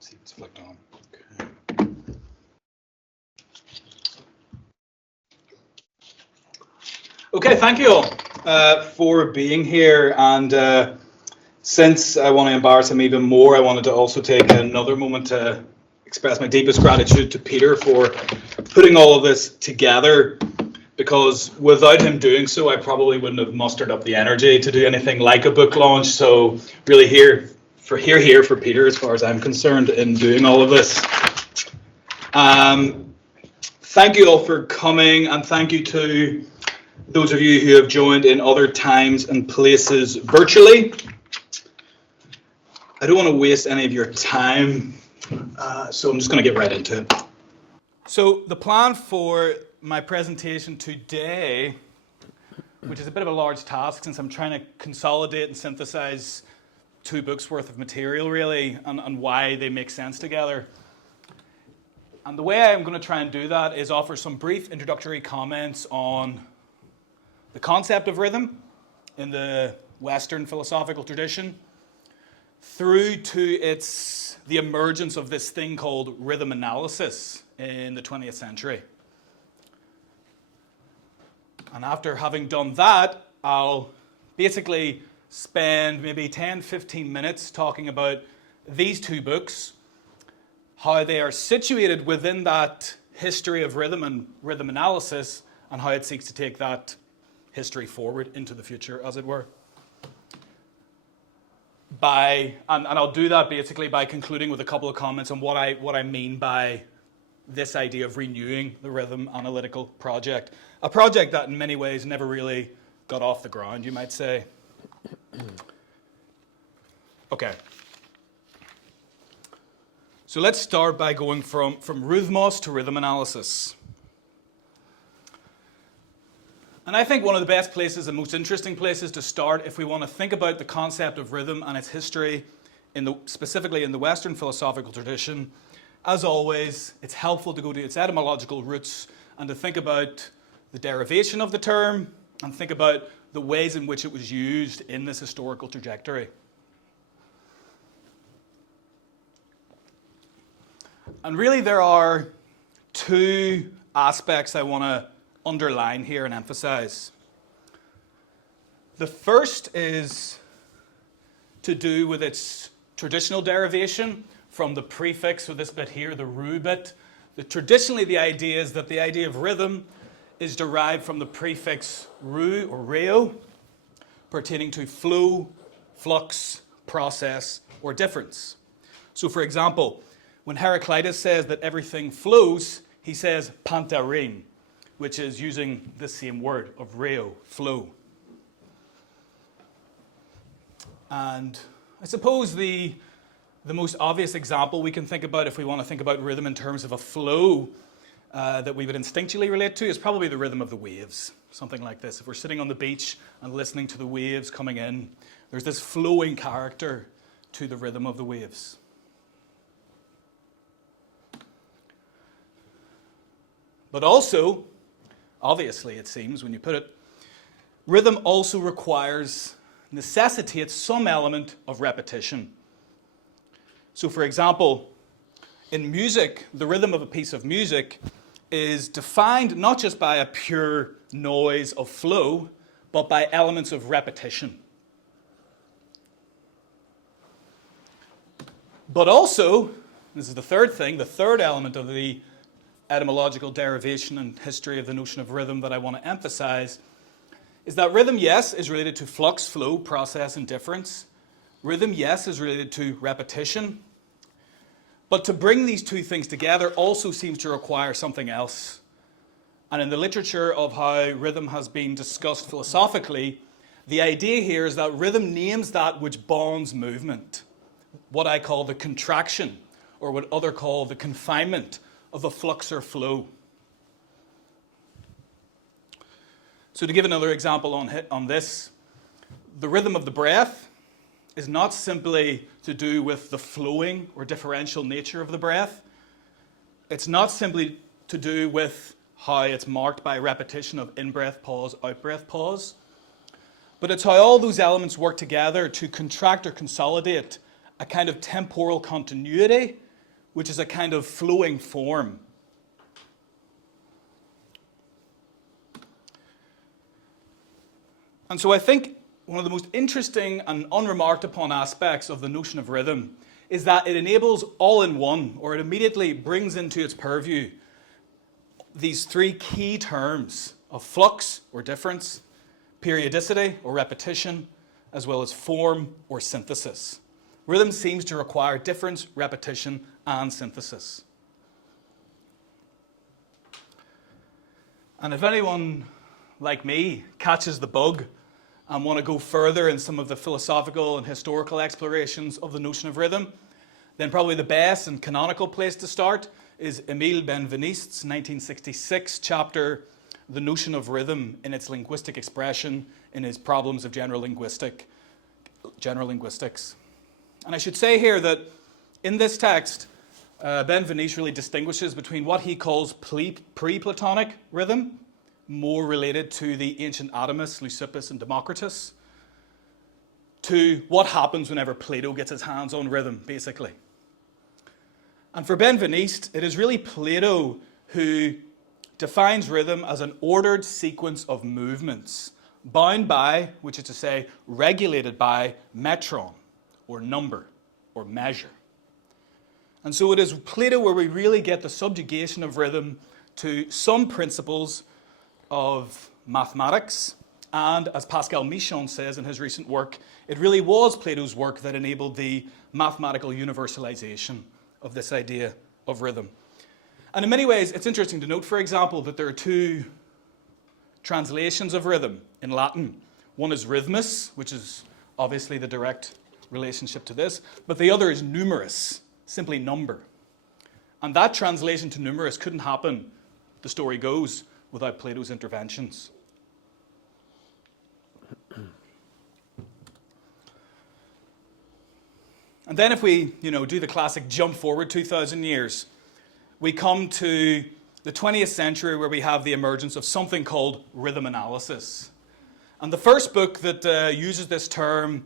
Let's see if it's flicked on. Okay, thank you all for being here. And since I want to embarrass him even more, I wanted to also take another moment to express my deepest gratitude to Peter for putting all of this together, because without him doing so, I probably wouldn't have mustered up the energy to do anything like a book launch. So really here for Peter, as far as I'm concerned, in doing all of this. Thank you all for coming, and thank you to those of you who have joined in other times and places virtually. I don't want to waste any of your time, so I'm just going to get right into it. So the plan for my presentation today, which is a bit of a large task since I'm trying to consolidate and synthesize 2 books worth of material really, and why they make sense together. And the way I'm going to try and do that is offer some brief introductory comments on the concept of rhythm in the Western philosophical tradition, through to the emergence of this thing called rhythm analysis in the 20th century. And after having done that, I'll basically spend maybe 10-15 minutes talking about these 2 books, how they are situated within that history of rhythm and rhythm analysis, and how it seeks to take that history forward into the future, as it were. And I'll do that basically by concluding with a couple of comments on what I mean by this idea of renewing the rhythm analytical project. A project that in many ways never really got off the ground, you might say. Okay. So let's start by going from rhythmos to rhythm analysis. And I think one of the best places and most interesting places to start if we want to think about the concept of rhythm and its history, specifically in the Western philosophical tradition, as always, it's helpful to go to its etymological roots and to think about the derivation of the term and think about the ways in which it was used in this historical trajectory. And really there are 2 aspects I want to underline here and emphasize. The first is to do with its traditional derivation from the prefix, so this bit here, the ru bit. Traditionally, the idea is that the idea of rhythm is derived from the prefix ru or reo, pertaining to flow, flux, process, or difference. So for example, when Heraclitus says that everything flows, he says pantarrhine, which is using the same word of reo, flow. And I suppose the most obvious example we can think about if we want to think about rhythm in terms of a flow that we would instinctually relate to is probably the rhythm of the waves, something like this. If we're sitting on the beach and listening to the waves coming in, there's this flowing character to the rhythm of the waves. But also, obviously, it seems, when you put it, rhythm also necessitates some element of repetition. So, for example, in music, the rhythm of a piece of music is defined not just by a pure noise of flow, but by elements of repetition. But also, this is the third thing, the third element of the etymological derivation and history of the notion of rhythm that I want to emphasize, is that rhythm, yes, is related to flux, flow, process, and difference. Rhythm, yes, is related to repetition. But to bring these 2 things together also seems to require something else. And in the literature of how rhythm has been discussed philosophically, the idea here is that rhythm names that which bonds movement, what I call the contraction, or what others call the confinement of a flux or flow. So to give another example on this, the rhythm of the breath is not simply to do with the flowing or differential nature of the breath. It's not simply to do with how it's marked by repetition of in-breath pause, out-breath pause, but it's how all those elements work together to contract or consolidate a kind of temporal continuity which is a kind of flowing form. And so I think one of the most interesting and unremarked upon aspects of the notion of rhythm is that it enables all-in-one, or it immediately brings into its purview these three key terms of flux or difference, periodicity or repetition, as well as form or synthesis. Rhythm seems to require difference, repetition, and synthesis. And if anyone like me catches the bug and want to go further in some of the philosophical and historical explorations of the notion of rhythm, then probably the best and canonical place to start is Émile Benveniste's 1966 chapter, The Notion of Rhythm in its Linguistic Expression, in his Problems of General Linguistics. And I should say here that in this text, Benveniste really distinguishes between what he calls pre-Platonic rhythm, more related to the ancient atomists, Leucippus and Democritus, to what happens whenever Plato gets his hands on rhythm, basically. And for Benveniste, it is really Plato who defines rhythm as an ordered sequence of movements, bound by, which is to say, regulated by metron, or number, or measure. And so it is Plato where we really get the subjugation of rhythm to some principles of mathematics. And as Pascal Michon says in his recent work, it really was Plato's work that enabled the mathematical universalization of this idea of rhythm. And in many ways, it's interesting to note, for example, that there are two translations of rhythm in Latin. One is rhythmus, which is obviously the direct relationship to this, but the other is numerus, simply number. And that translation to numerus couldn't happen, the story goes, without Plato's interventions. And then if we, do the classic jump forward 2,000 years, we come to the 20th century where we have the emergence of something called rhythmanalysis. And the first book that uses this term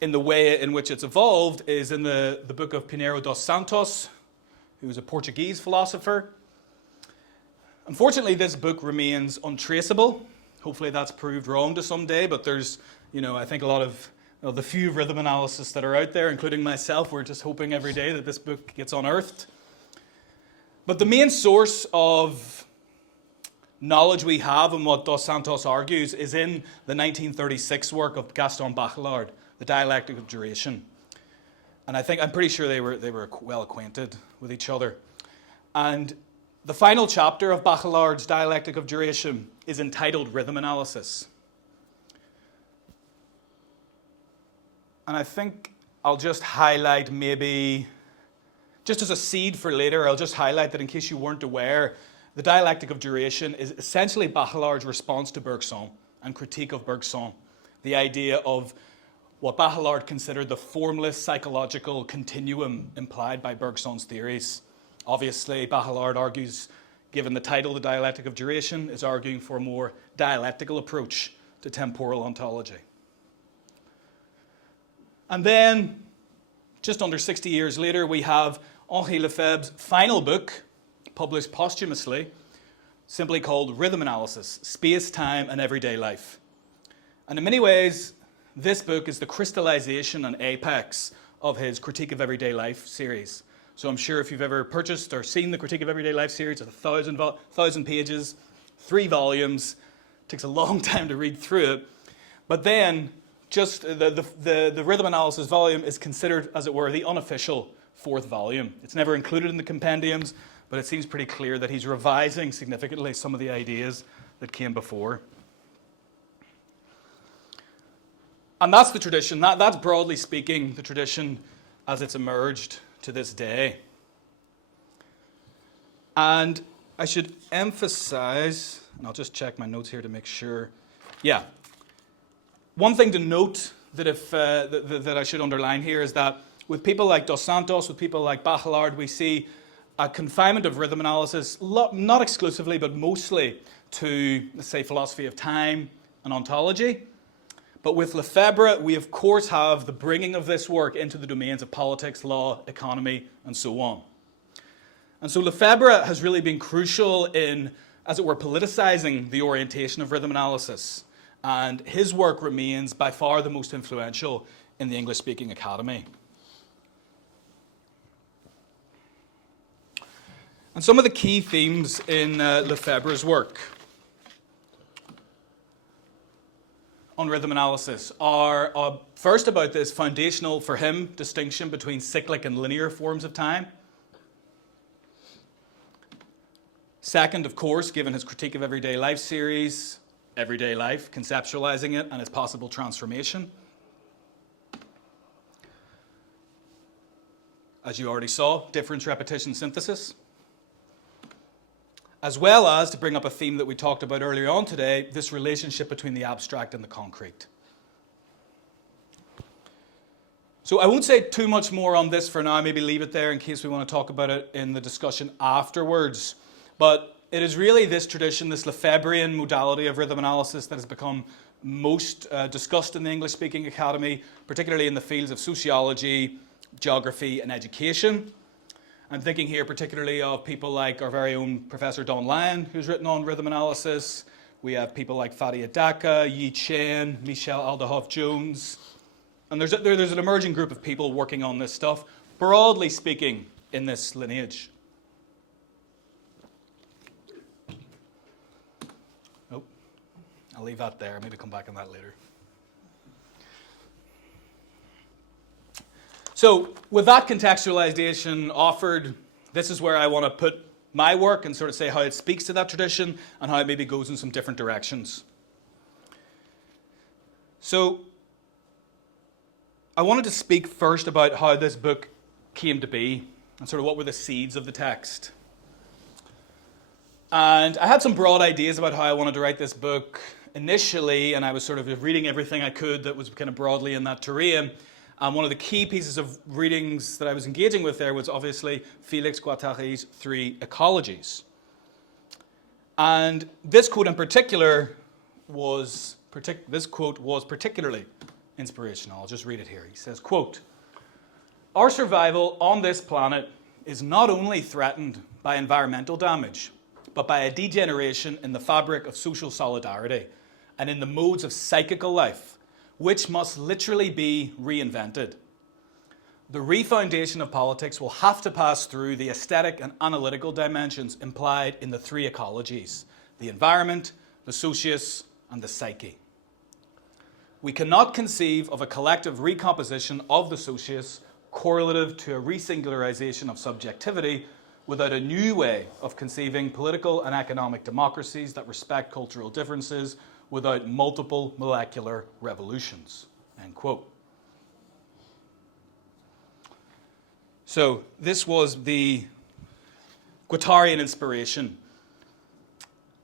in the way in which it's evolved is in the book of Pinheiro dos Santos, who was a Portuguese philosopher. Unfortunately, this book remains untraceable. Hopefully that's proved wrong to some day, but there's, I think a lot of the few rhythm analysis that are out there, including myself, we're just hoping every day that this book gets unearthed. But the main source of knowledge we have and what Dos Santos argues is in the 1936 work of Gaston Bachelard, The Dialectic of Duration. And I'm pretty sure they were well acquainted with each other. And the final chapter of Bachelard's Dialectic of Duration is entitled Rhythm Analysis. And I think I'll just highlight maybe, just as a seed for later, I'll just highlight that in case you weren't aware, the Dialectic of Duration is essentially Bachelard's response to Bergson and critique of Bergson. The idea of what Bachelard considered the formless psychological continuum implied by Bergson's theories. Obviously, Bachelard argues, given the title, The Dialectic of Duration, is arguing for a more dialectical approach to temporal ontology. And then, just under 60 years later, we have Henri Lefebvre's final book, published posthumously, simply called Rhythmanalysis, Space, Time, and Everyday Life. And in many ways, this book is the crystallization and apex of his Critique of Everyday Life series. So I'm sure if you've ever purchased or seen the Critique of Everyday Life series, it's 1,000 pages, 3 volumes, takes a long time to read through it. But then, just the rhythm analysis volume is considered, as it were, the unofficial 4th volume. It's never included in the compendiums, but it seems pretty clear that he's revising significantly some of the ideas that came before. And that's the tradition. That's broadly speaking the tradition as it's emerged to this day. And I should emphasize, and I'll just check my notes here to make sure. Yeah. One thing to note that I should underline here is that with people like Dos Santos, with people like Bachelard, we see a confinement of rhythm analysis, not exclusively, but mostly to, let's say, philosophy of time and ontology. But with Lefebvre, we of course have the bringing of this work into the domains of politics, law, economy, and so on. And so Lefebvre has really been crucial in, as it were, politicizing the orientation of rhythm analysis. And his work remains by far the most influential in the English-speaking academy. And some of the key themes in Lefebvre's work on rhythm analysis are first about this foundational, for him, distinction between cyclic and linear forms of time. Second, of course, given his Critique of Everyday Life series, everyday life, conceptualizing it and its possible transformation. As you already saw, difference, repetition, synthesis. As well as, to bring up a theme that we talked about earlier on today, this relationship between the abstract and the concrete. So I won't say too much more on this for now, maybe leave it there in case we want to talk about it in the discussion afterwards. But it is really this tradition, this Lefebvrean modality of rhythm analysis that has become most discussed in the English-speaking academy, particularly in the fields of sociology, geography and education. I'm thinking here particularly of people like our very own Professor Don Lyon, who's written on rhythm analysis. We have people like Fadia Daka, Yi Chen, Michel Alderhoff-Jones. And there's an emerging group of people working on this stuff, broadly speaking, in this lineage. Oh, I'll leave that there. Maybe come back on that later. So with that contextualization offered, this is where I want to put my work and sort of say how it speaks to that tradition and how it maybe goes in some different directions. So I wanted to speak first about how this book came to be and sort of what were the seeds of the text. And I had some broad ideas about how I wanted to write this book initially, and I was sort of reading everything I could that was kind of broadly in that terrain. One of the key pieces of readings that I was engaging with there was obviously Félix Guattari's Three Ecologies. And this quote in particular was particularly inspirational. I'll just read it here. He says, quote, "Our survival on this planet is not only threatened by environmental damage, but by a degeneration in the fabric of social solidarity and in the modes of psychical life, which must literally be reinvented. The refoundation of politics will have to pass through the aesthetic and analytical dimensions implied in the three ecologies, the environment, the socius, and the psyche. We cannot conceive of a collective recomposition of the socius correlative to a resingularization of subjectivity without a new way of conceiving political and economic democracies that respect cultural differences without multiple molecular revolutions," end quote. So this was the Guattarian inspiration.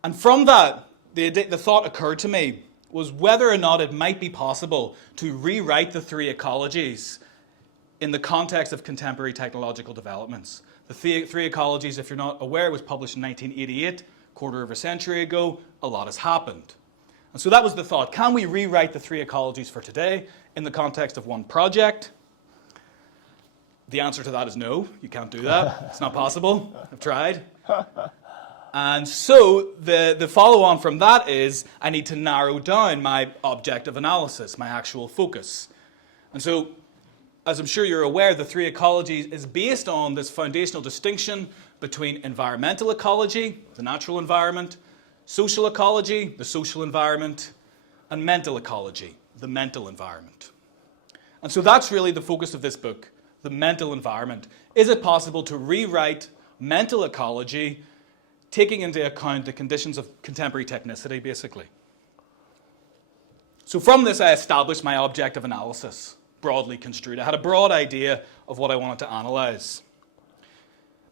And from that, the thought occurred to me was whether or not it might be possible to rewrite the three ecologies in the context of contemporary technological developments. The three ecologies, if you're not aware, was published in 1988, quarter of a century ago. A lot has happened. And so that was the thought. Can we rewrite the three ecologies for today in the context of one project? The answer to that is no. You can't do that. It's not possible. I've tried. And so the follow-on from that is I need to narrow down my object of analysis, my actual focus. And so, as I'm sure you're aware, the three ecologies is based on this foundational distinction between environmental ecology, the natural environment, social ecology, the social environment, and mental ecology, the mental environment. And so that's really the focus of this book, the mental environment. Is it possible to rewrite mental ecology, taking into account the conditions of contemporary technicity, basically? So from this, I established my object of analysis, broadly construed. I had a broad idea of what I wanted to analyze.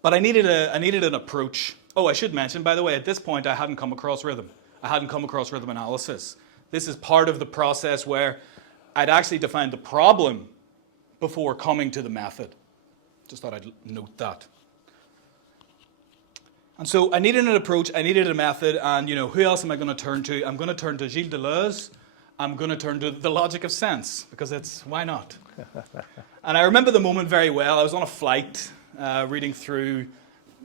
But I needed an approach. Oh, I should mention, by the way, at this point, I hadn't come across rhythm. I hadn't come across rhythm analysis. This is part of the process where I'd actually defined the problem before coming to the method. Just thought I'd note that. And so I needed an approach, I needed a method, and who else am I going to turn to? I'm going to turn to Gilles Deleuze. I'm going to turn to the logic of sense, because why not? And I remember the moment very well. I was on a flight reading through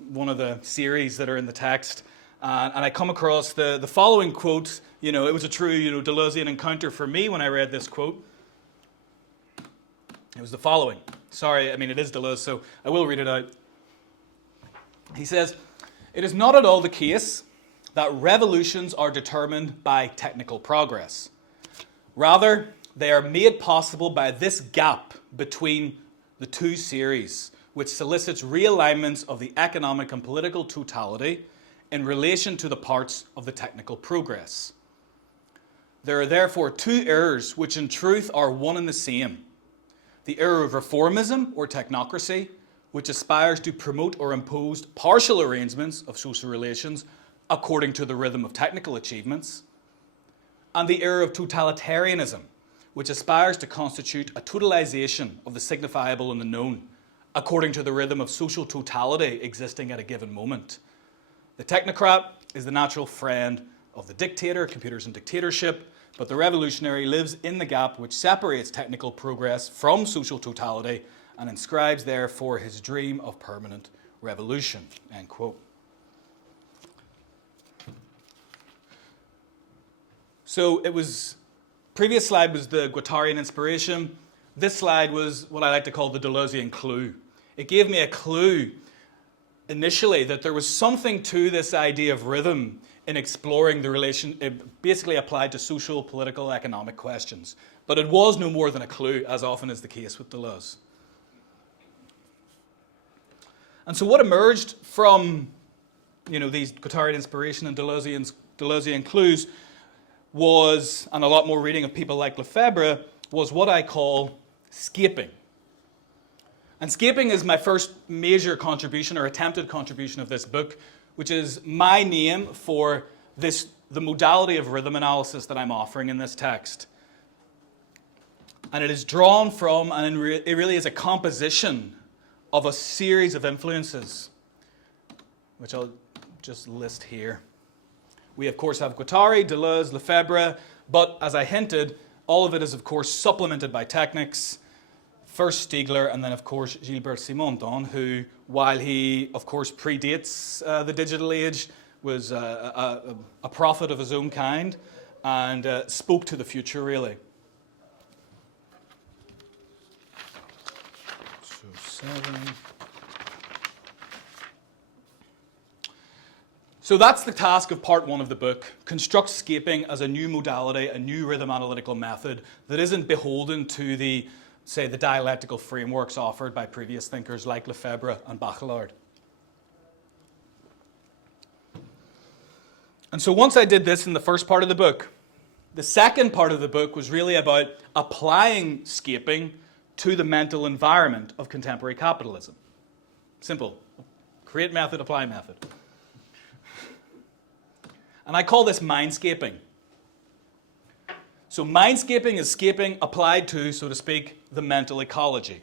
one of the series that are in the text, and I come across the following quote. It was a true, Deleuzean encounter for me when I read this quote. It was the following. Sorry, it is Deleuze, so I will read it out. He says, "It is not at all the case that revolutions are determined by technical progress. Rather, they are made possible by this gap between the two series, which solicits realignments of the economic and political totality in relation to the parts of the technical progress. There are therefore two errors which in truth are one and the same. The error of reformism or technocracy, which aspires to promote or impose partial arrangements of social relations according to the rhythm of technical achievements, and the error of totalitarianism, which aspires to constitute a totalization of the signifiable and the known according to the rhythm of social totality existing at a given moment. The technocrat is the natural friend of the dictator, computers and dictatorship, but the revolutionary lives in the gap which separates technical progress from social totality and inscribes therefore his dream of permanent revolution." End quote. So previous slide was the Guattarian inspiration. This slide was what I like to call the Deleuzean clue. It gave me a clue initially that there was something to this idea of rhythm in exploring the relation. It basically applied to social, political, economic questions. But it was no more than a clue, as often is the case with Deleuze. And so what emerged from these Guattarian inspiration and Deleuzean clues was, and a lot more reading of people like Lefebvre, was what I call scaping. And scaping is my first major contribution or attempted contribution of this book, which is my name for the modality of rhythm analysis that I'm offering in this text. And it is drawn from, and it really is a composition of a series of influences, which I'll just list here. We, of course, have Guattari, Deleuze, Lefebvre, but as I hinted, all of it is, of course, supplemented by techniques. First Stiegler, and then, of course, Gilbert Simondon, who, while he, of course, predates the digital age, was a prophet of his own kind and spoke to the future, really. So 7. So that's the task of part 1 of the book. Construct scaping as a new modality, a new rhythm analytical method that isn't beholden to the dialectical frameworks offered by previous thinkers like Lefebvre and Bachelard. And so once I did this in the first part of the book, the second part of the book was really about applying scaping to the mental environment of contemporary capitalism. Simple. Create method, apply method. And I call this mindscaping. So mindscaping is scaping applied to, so to speak, the mental ecology.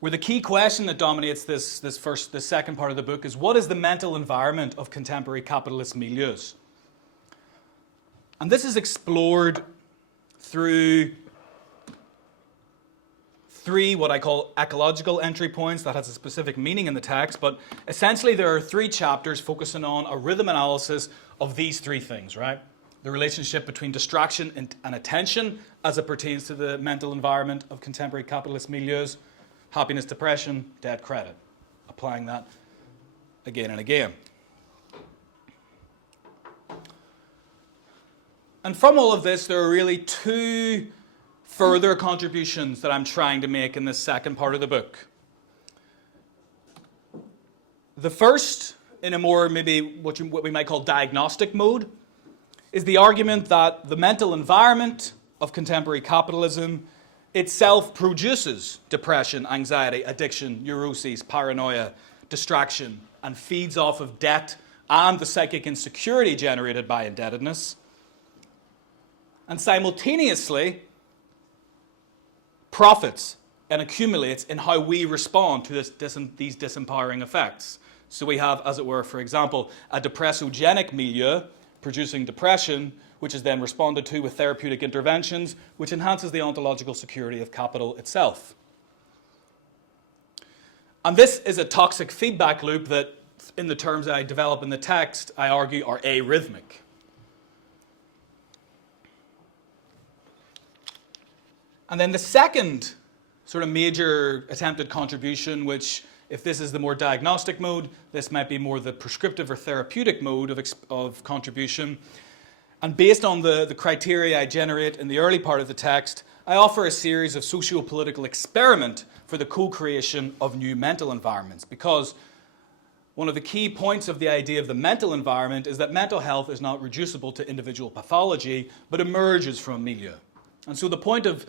Where the key question that dominates this second part of the book is, what is the mental environment of contemporary capitalist milieus? And this is explored through 3 what I call ecological entry points. That has a specific meaning in the text, but essentially there are 3 chapters focusing on a rhythm analysis of these 3 things, right? The relationship between distraction and attention as it pertains to the mental environment of contemporary capitalist milieus, happiness, depression, debt, credit. Applying that again and again. And from all of this, there are really 2 further contributions that I'm trying to make in this second part of the book. The first, in a more maybe what we might call diagnostic mode, is the argument that the mental environment of contemporary capitalism itself produces depression, anxiety, addiction, neuroses, paranoia, distraction, and feeds off of debt and the psychic insecurity generated by indebtedness. And simultaneously, profits and accumulates in how we respond to these disempowering effects. So we have, as it were, for example, a depressogenic milieu producing depression, which is then responded to with therapeutic interventions, which enhances the ontological security of capital itself. And this is a toxic feedback loop that, in the terms I develop in the text, I argue are arrhythmic. And then the second sort of major attempted contribution, which, if this is the more diagnostic mode, this might be more the prescriptive or therapeutic mode of contribution. And based on the criteria I generate in the early part of the text, I offer a series of socio-political experiment for the co-creation of new mental environments. Because one of the key points of the idea of the mental environment is that mental health is not reducible to individual pathology, but emerges from milieu. And so the point of,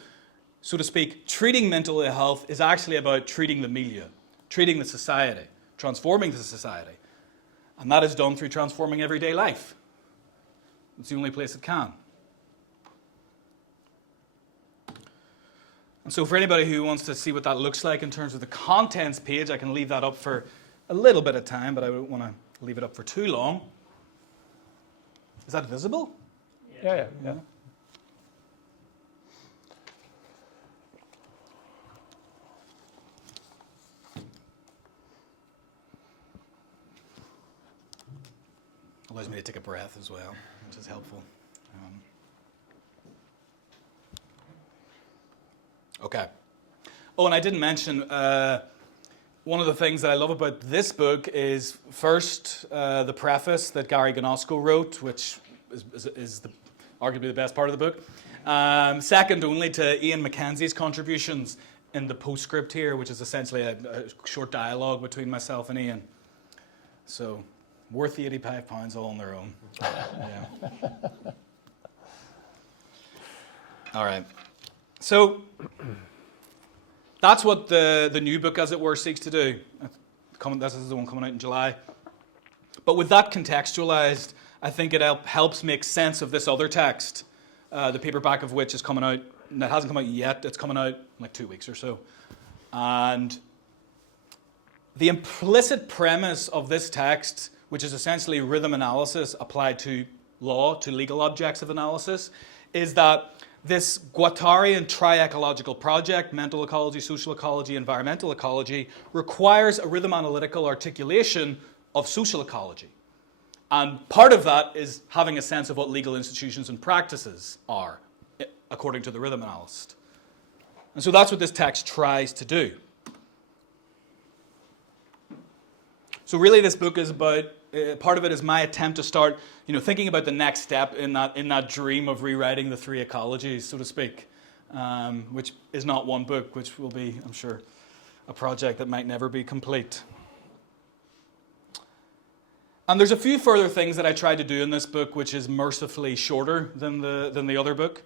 so to speak, treating mental health is actually about treating the milieu, treating the society, transforming the society. And that is done through transforming everyday life. It's the only place it can. And so for anybody who wants to see what that looks like in terms of the contents page, I can leave that up for a little bit of time, but I don't want to leave it up for too long. Is that visible? Yeah. Allows me to take a breath as well, which is helpful. Okay. Oh, and I didn't mention, one of the things that I love about this book is, first, the preface that Gary Gnosko wrote, which is arguably the best part of the book. Second only to Ian Mackenzie's contributions in the postscript here, which is essentially a short dialogue between myself and Ian. So, worth the £85 all on their own. Yeah. All right. So that's what the new book, as it were, seeks to do. This is the one coming out in July. But with that contextualized, I think it helps make sense of this other text, the paperback of which is coming out. And it hasn't come out yet. It's coming out in like 2 weeks or so. And the implicit premise of this text, which is essentially rhythm analysis applied to law, to legal objects of analysis, is that this Guattarian tri-ecological project, mental ecology, social ecology, environmental ecology, requires a rhythm analytical articulation of social ecology. And part of that is having a sense of what legal institutions and practices are, according to the rhythm analyst. And so that's what this text tries to do. So really this book is about, part of it is my attempt to start, thinking about the next step in that dream of rewriting the three ecologies, so to speak, which is not one book, which will be, I'm sure, a project that might never be complete. And there's a few further things that I tried to do in this book, which is mercifully shorter than the other book.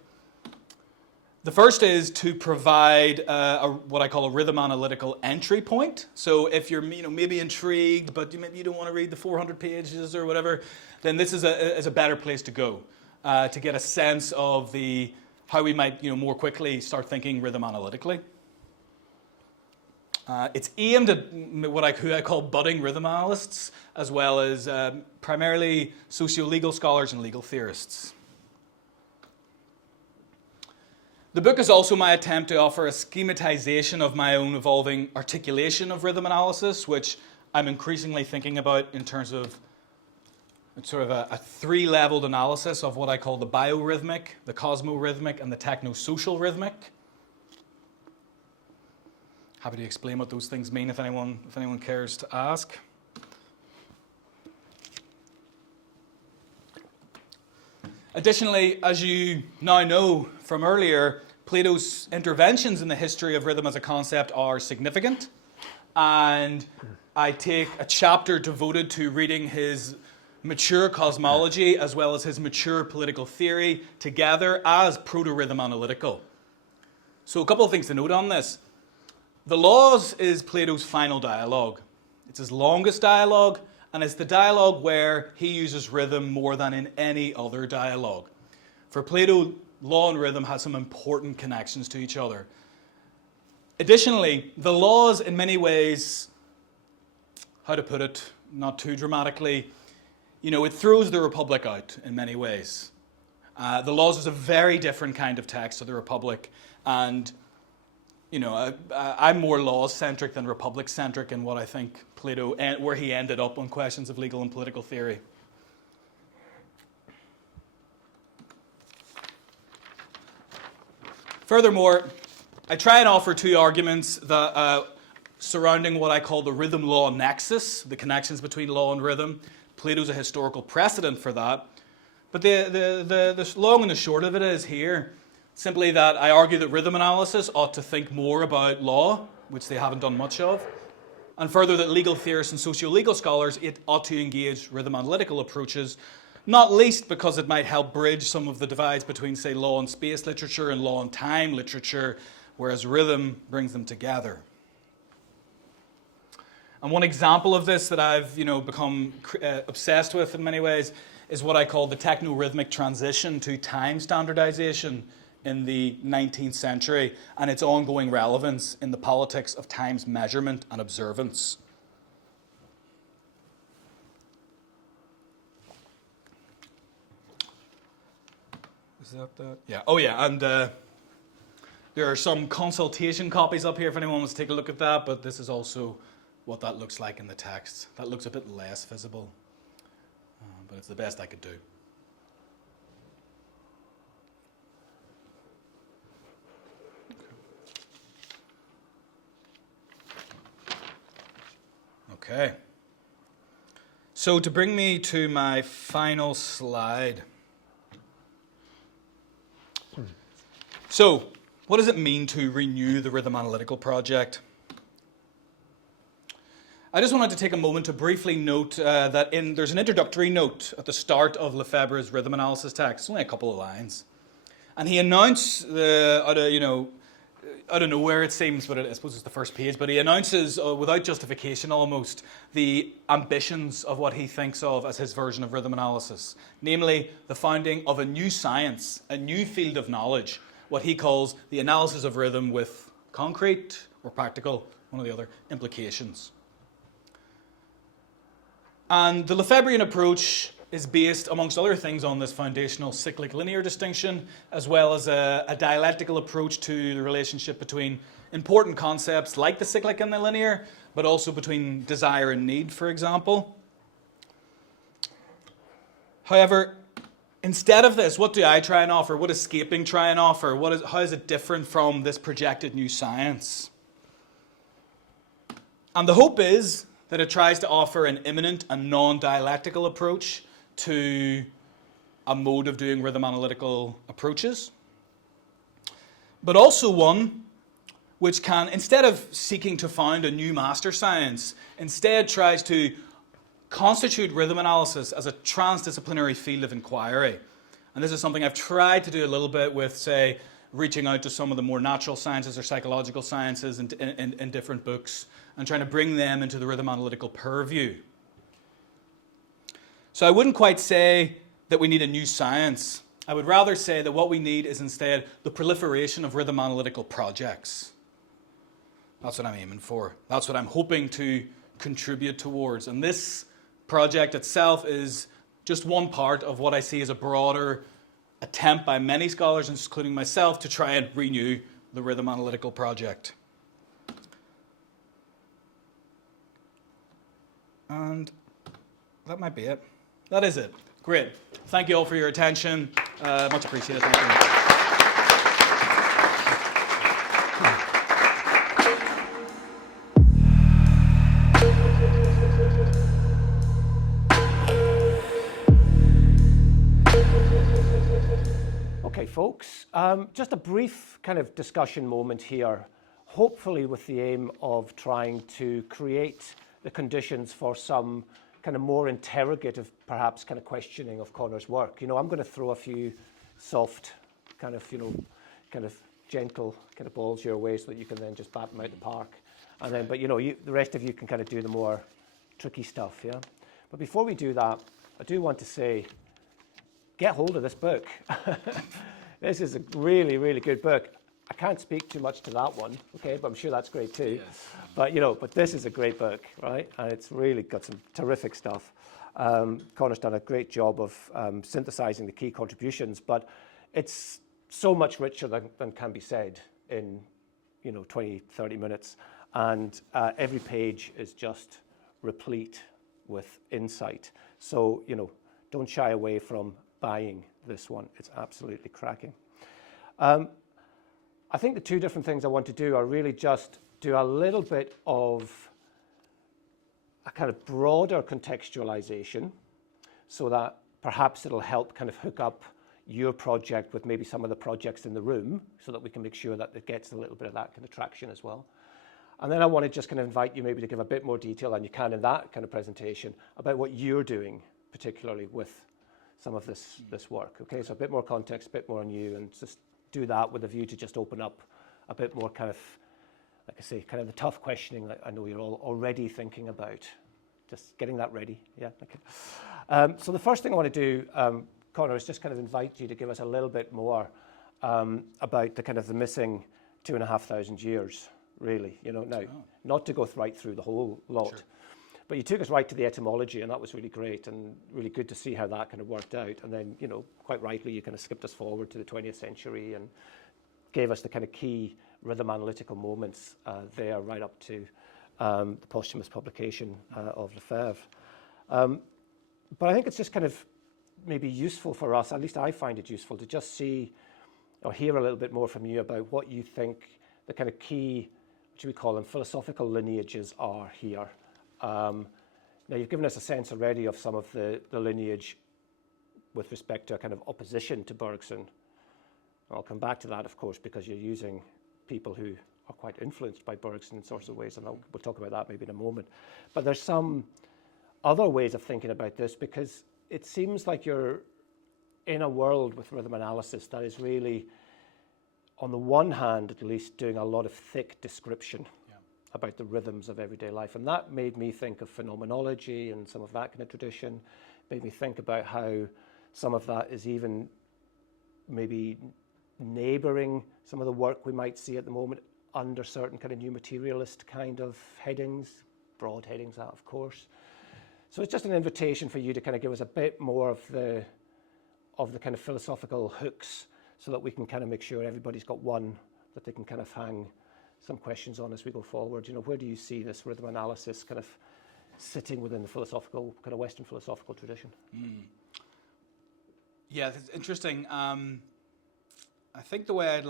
The first is to provide what I call a rhythm analytical entry point. So if you're maybe intrigued, but maybe you don't want to read the 400 pages or whatever, then this is a better place to go to get a sense of how we might more quickly start thinking rhythm analytically. It's aimed at who I call budding rhythm analysts, as well as primarily socio-legal scholars and legal theorists. The book is also my attempt to offer a schematization of my own evolving articulation of rhythm analysis, which I'm increasingly thinking about in terms of sort of a three-leveled analysis of what I call the biorhythmic, the cosmorhythmic, and the techno-social rhythmic. Happy to explain what those things mean if anyone cares to ask. Additionally, as you now know from earlier, Plato's interventions in the history of rhythm as a concept are significant, and I take a chapter devoted to reading his mature cosmology as well as his mature political theory together as proto-rhythm analytical. So a couple of things to note on this. The Laws is Plato's final dialogue. It's his longest dialogue, and it's the dialogue where he uses rhythm more than in any other dialogue. For Plato, law and rhythm have some important connections to each other. Additionally, the Laws in many ways, how to put it, not too dramatically, it throws the Republic out in many ways. The Laws is a very different kind of text to the Republic, and I'm more law-centric than republic-centric in what I think Plato, where he ended up on questions of legal and political theory. Furthermore, I try and offer two arguments that, surrounding what I call the rhythm-law nexus, the connections between law and rhythm. Plato's a historical precedent for that. But the long and the short of it is here, simply that I argue that rhythm analysis ought to think more about law, which they haven't done much of, and further that legal theorists and socio-legal scholars ought to engage rhythm analytical approaches, not least because it might help bridge some of the divides between, say, law and space literature and law and time literature, whereas rhythm brings them together. And one example of this that I've become obsessed with in many ways is what I call the techno-rhythmic transition to time standardization in the 19th century and its ongoing relevance in the politics of time's measurement and observance. Is that? Yeah. Oh, yeah. And there are some consultation copies up here if anyone wants to take a look at that, but this is also what that looks like in the text. That looks a bit less visible, but it's the best I could do. Okay. So to bring me to my final slide. So, what does it mean to renew the Rhythm Analytical project? I just wanted to take a moment to briefly note that there's an introductory note at the start of Lefebvre's rhythm analysis text, only a couple of lines. And he announced, out of nowhere it seems, but I suppose it's the first page, but he announces, without justification almost, the ambitions of what he thinks of as his version of rhythm analysis. Namely, the founding of a new science, a new field of knowledge, what he calls the analysis of rhythm with concrete or practical, one or the other, implications. And the Lefebvrean approach is based, amongst other things, on this foundational cyclic-linear distinction, as well as a dialectical approach to the relationship between important concepts like the cyclic and the linear, but also between desire and need, for example. However, instead of this, what do I try and offer? What does Scaping try and offer? How is it different from this projected new science? And the hope is that it tries to offer an immanent and non-dialectical approach to a mode of doing rhythm analytical approaches, but also one which can, instead of seeking to found a new master science, instead tries to constitute rhythm analysis as a transdisciplinary field of inquiry. And this is something I've tried to do a little bit with, say, reaching out to some of the more natural sciences or psychological sciences in different books and trying to bring them into the rhythm analytical purview. So I wouldn't quite say that we need a new science. I would rather say that what we need is instead the proliferation of rhythm analytical projects. That's what I'm aiming for. That's what I'm hoping to contribute towards. And this project itself is just one part of what I see as a broader attempt by many scholars, including myself, to try and renew the rhythm analytical project. And that might be it. That is it. Great. Thank you all for your attention. Much appreciated. Thank you. Okay, folks, just a brief kind of discussion moment here, hopefully with the aim of trying to create the conditions for some kind of more interrogative, perhaps kind of questioning of Conor's work. I'm going to throw a few soft, kind of gentle kind of balls your way so that you can then just bat them out the park. And then, but the rest of you can kind of do the more tricky stuff, yeah? But before we do that, I do want to say, get hold of this book. This is a really, really good book. I can't speak too much to that one, okay, but I'm sure that's great too. Yes. But this is a great book, right? And it's really got some terrific stuff. Conor's done a great job of synthesizing the key contributions, but it's so much richer than can be said in 20, 30 minutes, and every page is just replete with insight. So, don't shy away from buying this one. It's absolutely cracking. I think the two different things I want to do are really just do a little bit of a kind of broader contextualization, so that perhaps it'll help kind of hook up your project with maybe some of the projects in the room, so that we can make sure that it gets a little bit of that kind of traction as well. And then I want to just kind of invite you maybe to give a bit more detail than you can in that kind of presentation about what you're doing, particularly with some of this work. Okay, so a bit more context, a bit more on you, and just do that with a view to just open up a bit more kind of, like I say, kind of the tough questioning that I know you're all already thinking about. Just getting that ready. Yeah, okay. So the first thing I want to do, Conor, is just kind of invite you to give us a little bit more about the kind of the missing 2,500 years, really. Now, not to go right through the whole lot, sure, but you took us right to the etymology, and that was really great and really good to see how that kind of worked out. And then, quite rightly, you kind of skipped us forward to the 20th century and gave us the kind of key rhythm analytical moments there right up to the posthumous publication of Lefebvre. But I think it's just kind of maybe useful for us, at least I find it useful, to just see or hear a little bit more from you about what you think the kind of key, what should we call them, philosophical lineages are here. Now, you've given us a sense already of some of the lineage with respect to a kind of opposition to Bergson. I'll come back to that, of course, because you're using people who are quite influenced by Bergson in sorts of ways, and we'll talk about that maybe in a moment. But there's some other ways of thinking about this, because it seems like you're in a world with rhythm analysis that is really, on the one hand at least, doing a lot of thick description about the rhythms of everyday life. And that made me think of phenomenology and some of that kind of tradition, made me think about how some of that is even maybe neighboring some of the work we might see at the moment under certain kind of new materialist kind of headings, broad headings, that of course. So it's just an invitation for you to kind of give us a bit more of the kind of philosophical hooks, so that we can kind of make sure everybody's got one that they can kind of hang some questions on as we go forward. Where do you see this rhythm analysis kind of sitting within the philosophical, kind of Western philosophical tradition? Yeah, it's interesting. I think the way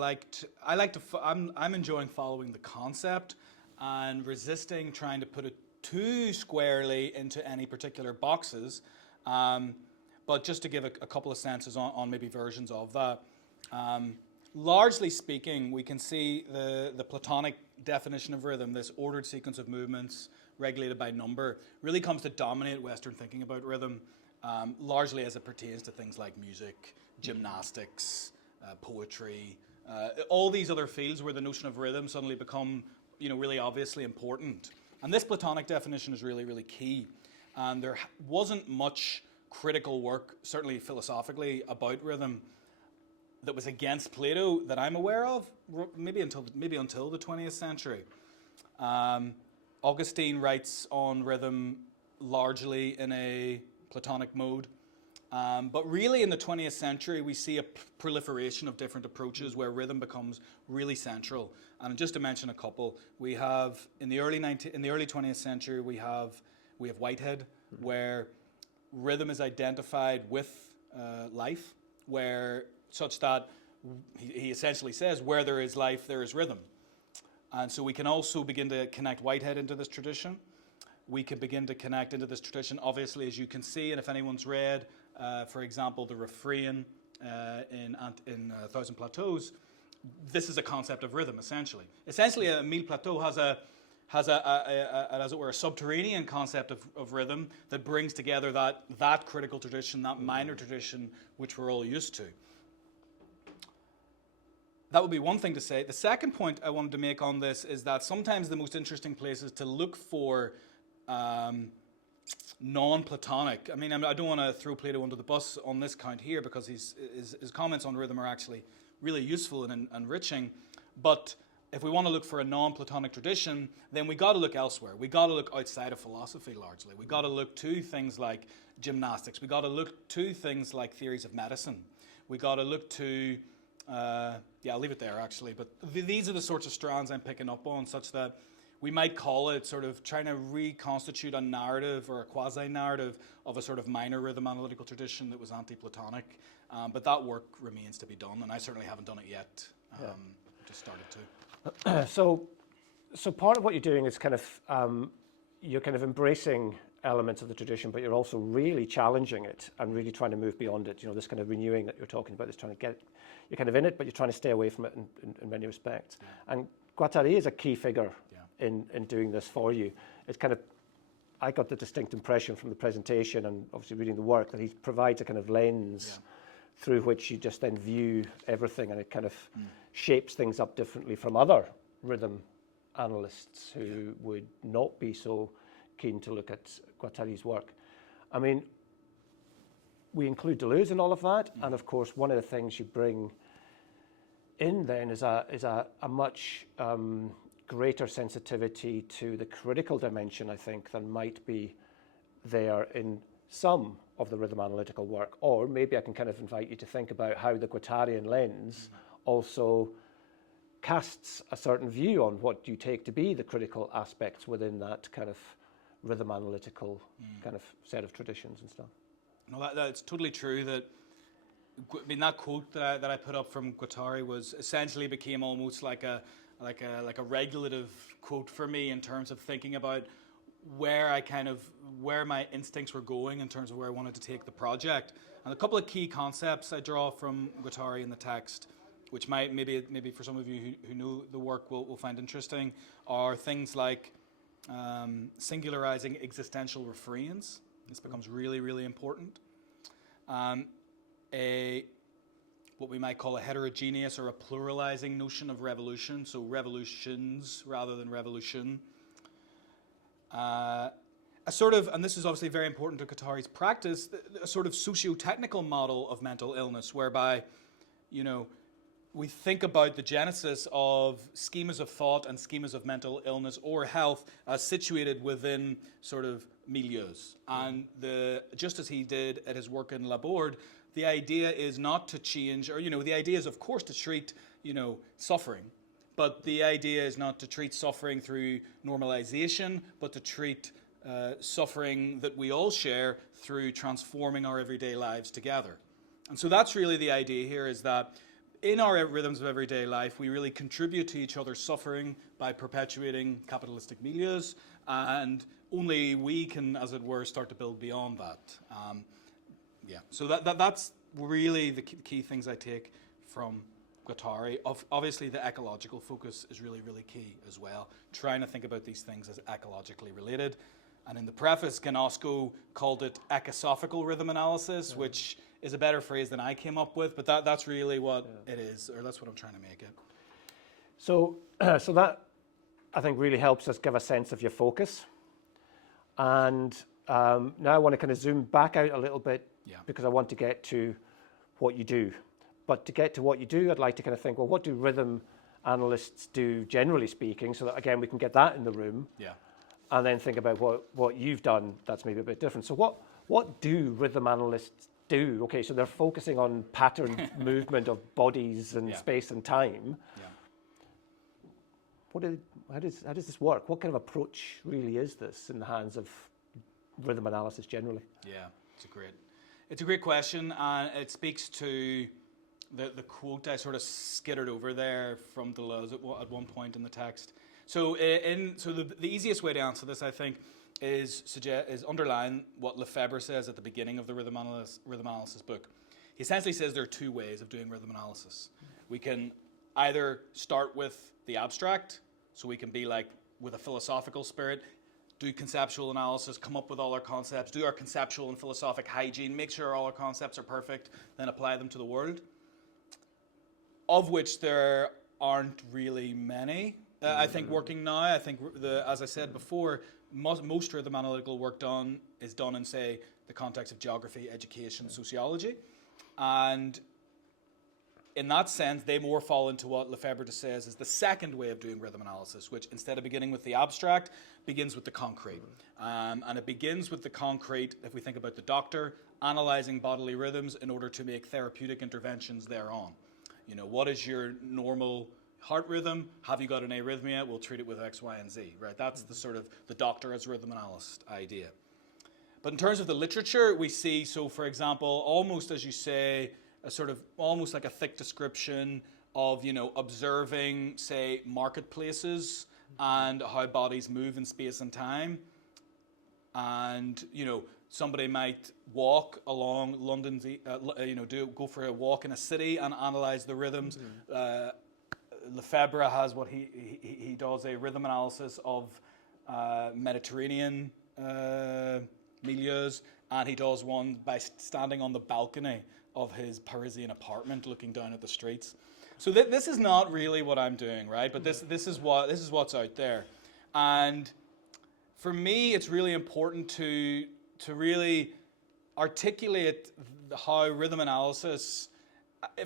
I'm enjoying following the concept and resisting trying to put it too squarely into any particular boxes, but just to give a couple of senses on maybe versions of that. Largely speaking, we can see the Platonic definition of rhythm, this ordered sequence of movements regulated by number, really comes to dominate Western thinking about rhythm, largely as it pertains to things like music, gymnastics, poetry, all these other fields where the notion of rhythm suddenly become, really obviously important. And this Platonic definition is really, really key. And there wasn't much critical work, certainly philosophically, about rhythm that was against Plato that I'm aware of, maybe until the 20th century. Augustine writes on rhythm largely in a Platonic mode. But really in the 20th century, we see a proliferation of different approaches where rhythm becomes really central. And just to mention a couple, we have in the early 20th century, we have Whitehead, where rhythm is identified with life, where such that he essentially says, where there is life, there is rhythm. And so we can also begin to connect Whitehead into this tradition. We can begin to connect into this tradition, obviously, as you can see, and if anyone's read, for example, the refrain in Thousand Plateaus, this is a concept of rhythm, essentially. Essentially, Emile Plateau has as it were, a subterranean concept of rhythm that brings together that critical tradition, that minor tradition, which we're all used to. That would be one thing to say. The second point I wanted to make on this is that sometimes the most interesting places to look for non-Platonic. I mean, I don't want to throw Plato under the bus on this count here, because his comments on rhythm are actually really useful and enriching. But if we want to look for a non-Platonic tradition, then we got to look elsewhere. We got to look outside of philosophy largely. We got to look to things like gymnastics. We got to look to things like theories of medicine. We got to look to I'll leave it there actually. But these are the sorts of strands I'm picking up on, such that we might call it sort of trying to reconstitute a narrative or a quasi-narrative of a sort of minor rhythm analytical tradition that was anti-Platonic. But that work remains to be done, and I certainly haven't done it yet. Just started to. So part of what you're doing is kind of you're kind of embracing elements of the tradition, but you're also really challenging it and really trying to move beyond it. You know, this kind of renewing that you're talking about, is trying to get, you're kind of in it, but you're trying to stay away from it in many respects. Yeah. And Guattari is a key figure in doing this for you. It's kind of, I got the distinct impression from the presentation and obviously reading the work that he provides a kind of lens through which you just then view everything, and it kind of shapes things up differently from other rhythm analysts who would not be so keen to look at Guattari's work. I mean, we include Deleuze in all of that, and of course one of the things you bring in then is a much greater sensitivity to the critical dimension, I think, than might be there in some of the rhythm analytical work. Or maybe I can kind of invite you to think about how the Guattarian lens also casts a certain view on what you take to be the critical aspects within that kind of rhythm analytical kind of set of traditions and stuff. No, that's totally true. That, I mean, that quote that I put up from Guattari was essentially became almost like a regulative quote for me in terms of thinking about where my instincts were going in terms of where I wanted to take the project. And a couple of key concepts I draw from Guattari in the text, which might maybe for some of you who know the work will find interesting, are things like singularizing existential refrains. This becomes really, really important. What we might call a heterogeneous or a pluralizing notion of revolution, so revolutions rather than revolution. A sort of, and this is obviously very important to Guattari's practice, a sort of socio-technical model of mental illness, whereby, you know, we think about the genesis of schemas of thought and schemas of mental illness or health as situated within sort of milieus. And just as he did at his work in Laborde, the idea is not to change, or, you know, the idea is, of course, to treat, you know, suffering. But the idea is not to treat suffering through normalization, but to treat suffering that we all share through transforming our everyday lives together. And so that's really the idea here, is that in our rhythms of everyday life, we really contribute to each other's suffering by perpetuating capitalistic milieus, and only we can, as it were, start to build beyond that. So that's really the key things I take from Guattari. Obviously, the ecological focus is really, really key as well, trying to think about these things as ecologically related. And in the preface, Gnosko called it ecosophical rhythm analysis, which is a better phrase than I came up with, but that's really what it is, or that's what I'm trying to make it. So that, I think, really helps us give a sense of your focus. And now I want to kind of zoom back out a little bit, because I want to get to what you do. But to get to what you do, I'd like to kind of think, well, what do rhythm analysts do, generally speaking, so that, again, we can get that in the room. And then think about what you've done that's maybe a bit different. So what do rhythm analysts do? Okay, so they're focusing on pattern movement of bodies and space and time. How does this work? What kind of approach really is this in the hands of rhythm analysis generally? Yeah, it's a great question, and it speaks to the quote I sort of skittered over there from Deleuze at one point in the text. So the easiest way to answer this, I think, is underline what Lefebvre says at the beginning of the rhythm analysis book. He essentially says there are two ways of doing rhythm analysis. We can either start with the abstract, so we can be like with a philosophical spirit, do conceptual analysis, come up with all our concepts, do our conceptual and philosophic hygiene, make sure all our concepts are perfect, then apply them to the world, of which there aren't really many. I think working now, as I said before, most rhythm analytical work is done in, say, the context of geography, education, sociology. And in that sense, they more fall into what Lefebvre says is the second way of doing rhythm analysis, which instead of beginning with the abstract, begins with the concrete. And it begins with the concrete, if we think about the doctor, analyzing bodily rhythms in order to make therapeutic interventions thereon. You know, what is your normal heart rhythm? Have you got an arrhythmia? We'll treat it with X, Y, and Z, right? That's the sort of the doctor as rhythm analyst idea. But in terms of the literature, we see, so for example, almost as you say, a sort of almost like a thick description of, you know, observing, say, marketplaces and how bodies move in space and time. And, you know, somebody might walk along London's, go for a walk in a city and analyze the rhythms. Lefebvre has what he does, a rhythm analysis of Mediterranean milieus, and he does one by standing on the balcony of his Parisian apartment looking down at the streets. So this is not really what I'm doing, right? But this is what's out there. And for me, it's really important to really articulate how rhythm analysis,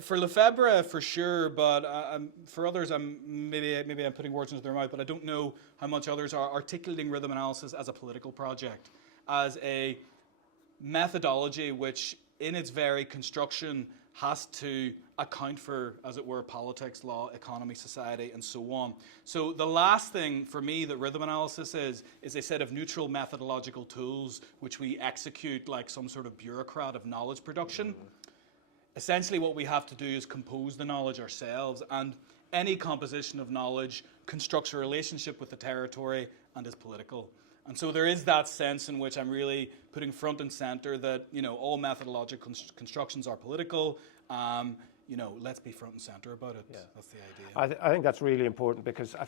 for Lefebvre for sure, but for others, maybe I'm putting words into their mouth, but I don't know how much others are articulating rhythm analysis as a political project, as a methodology which, in its very construction, has to account for, as it were, politics, law, economy, society, and so on. So the last thing for me that rhythm analysis is a set of neutral methodological tools which we execute like some sort of bureaucrat of knowledge production. Essentially what we have to do is compose the knowledge ourselves, and any composition of knowledge constructs a relationship with the territory and is political. And so there is that sense in which I'm really putting front and center that, you know, all methodological constructions are political. You know, let's be front and center about it. Yeah. That's the idea. I think that's really important, because I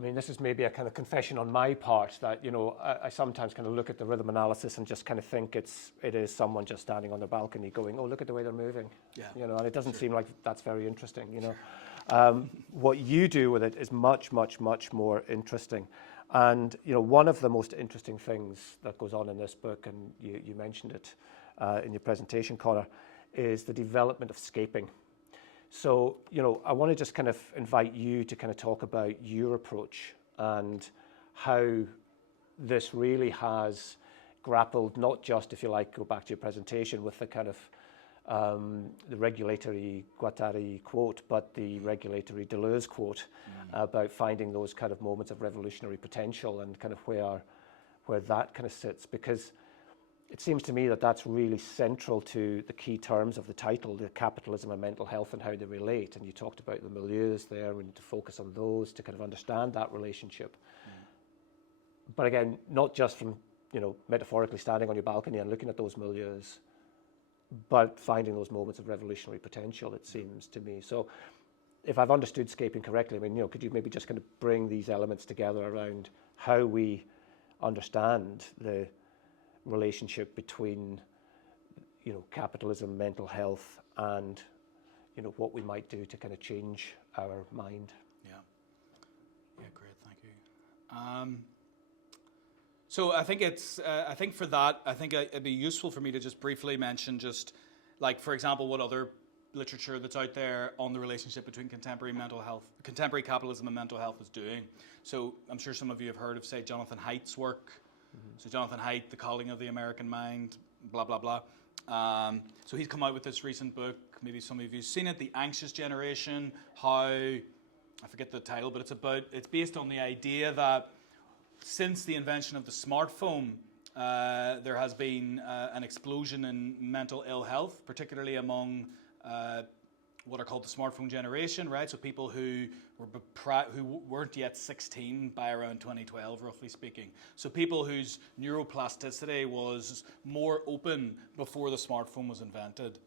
mean, this is maybe a kind of confession on my part that, you know, I sometimes kind of look at the rhythm analysis and just kind of think it is someone just standing on their balcony going, oh, look at the way they're moving. Yeah. You know, and it doesn't seem like that's very interesting, you know. Sure. What you do with it is much, much, much more interesting. And, you know, one of the most interesting things that goes on in this book, and you mentioned it in your presentation, Conor, is the development of scaping. So, you know, I want to just kind of invite you to kind of talk about your approach and how this really has grappled, not just, if you like, go back to your presentation with the kind of the regulatory Guattari quote, but the regulatory Deleuze quote about finding those kind of moments of revolutionary potential and kind of where that kind of sits, because it seems to me that that's really central to the key terms of the title, the Capitalism and Mental Health, and how they relate. And you talked about the milieus there. We need to focus on those to kind of understand that relationship. But again, not just from, you know, metaphorically standing on your balcony and looking at those milieus, but finding those moments of revolutionary potential, it seems to me. So if I've understood scaping correctly, I mean, you know, could you maybe just kind of bring these elements together around how we understand the relationship between, you know, capitalism, mental health, and, you know, what we might do to kind of change our mind? Yeah, great, thank you. So I think I think for that, I think it'd be useful for me to just briefly mention just, like, for example, what other literature that's out there on the relationship between contemporary capitalism and mental health is doing. So I'm sure some of you have heard of, say, Jonathan Haidt's work. So Jonathan Haidt, The Culling of the American Mind, blah, blah, blah. So he's come out with this recent book, maybe some of you have seen it, The Anxious Generation, how, I forget the title, but it's based on the idea that since the invention of the smartphone, there has been an explosion in mental ill health, particularly among what are called the smartphone generation, right? So people who weren't yet 16 by around 2012, roughly speaking. So people whose neuroplasticity was more open before the smartphone was invented.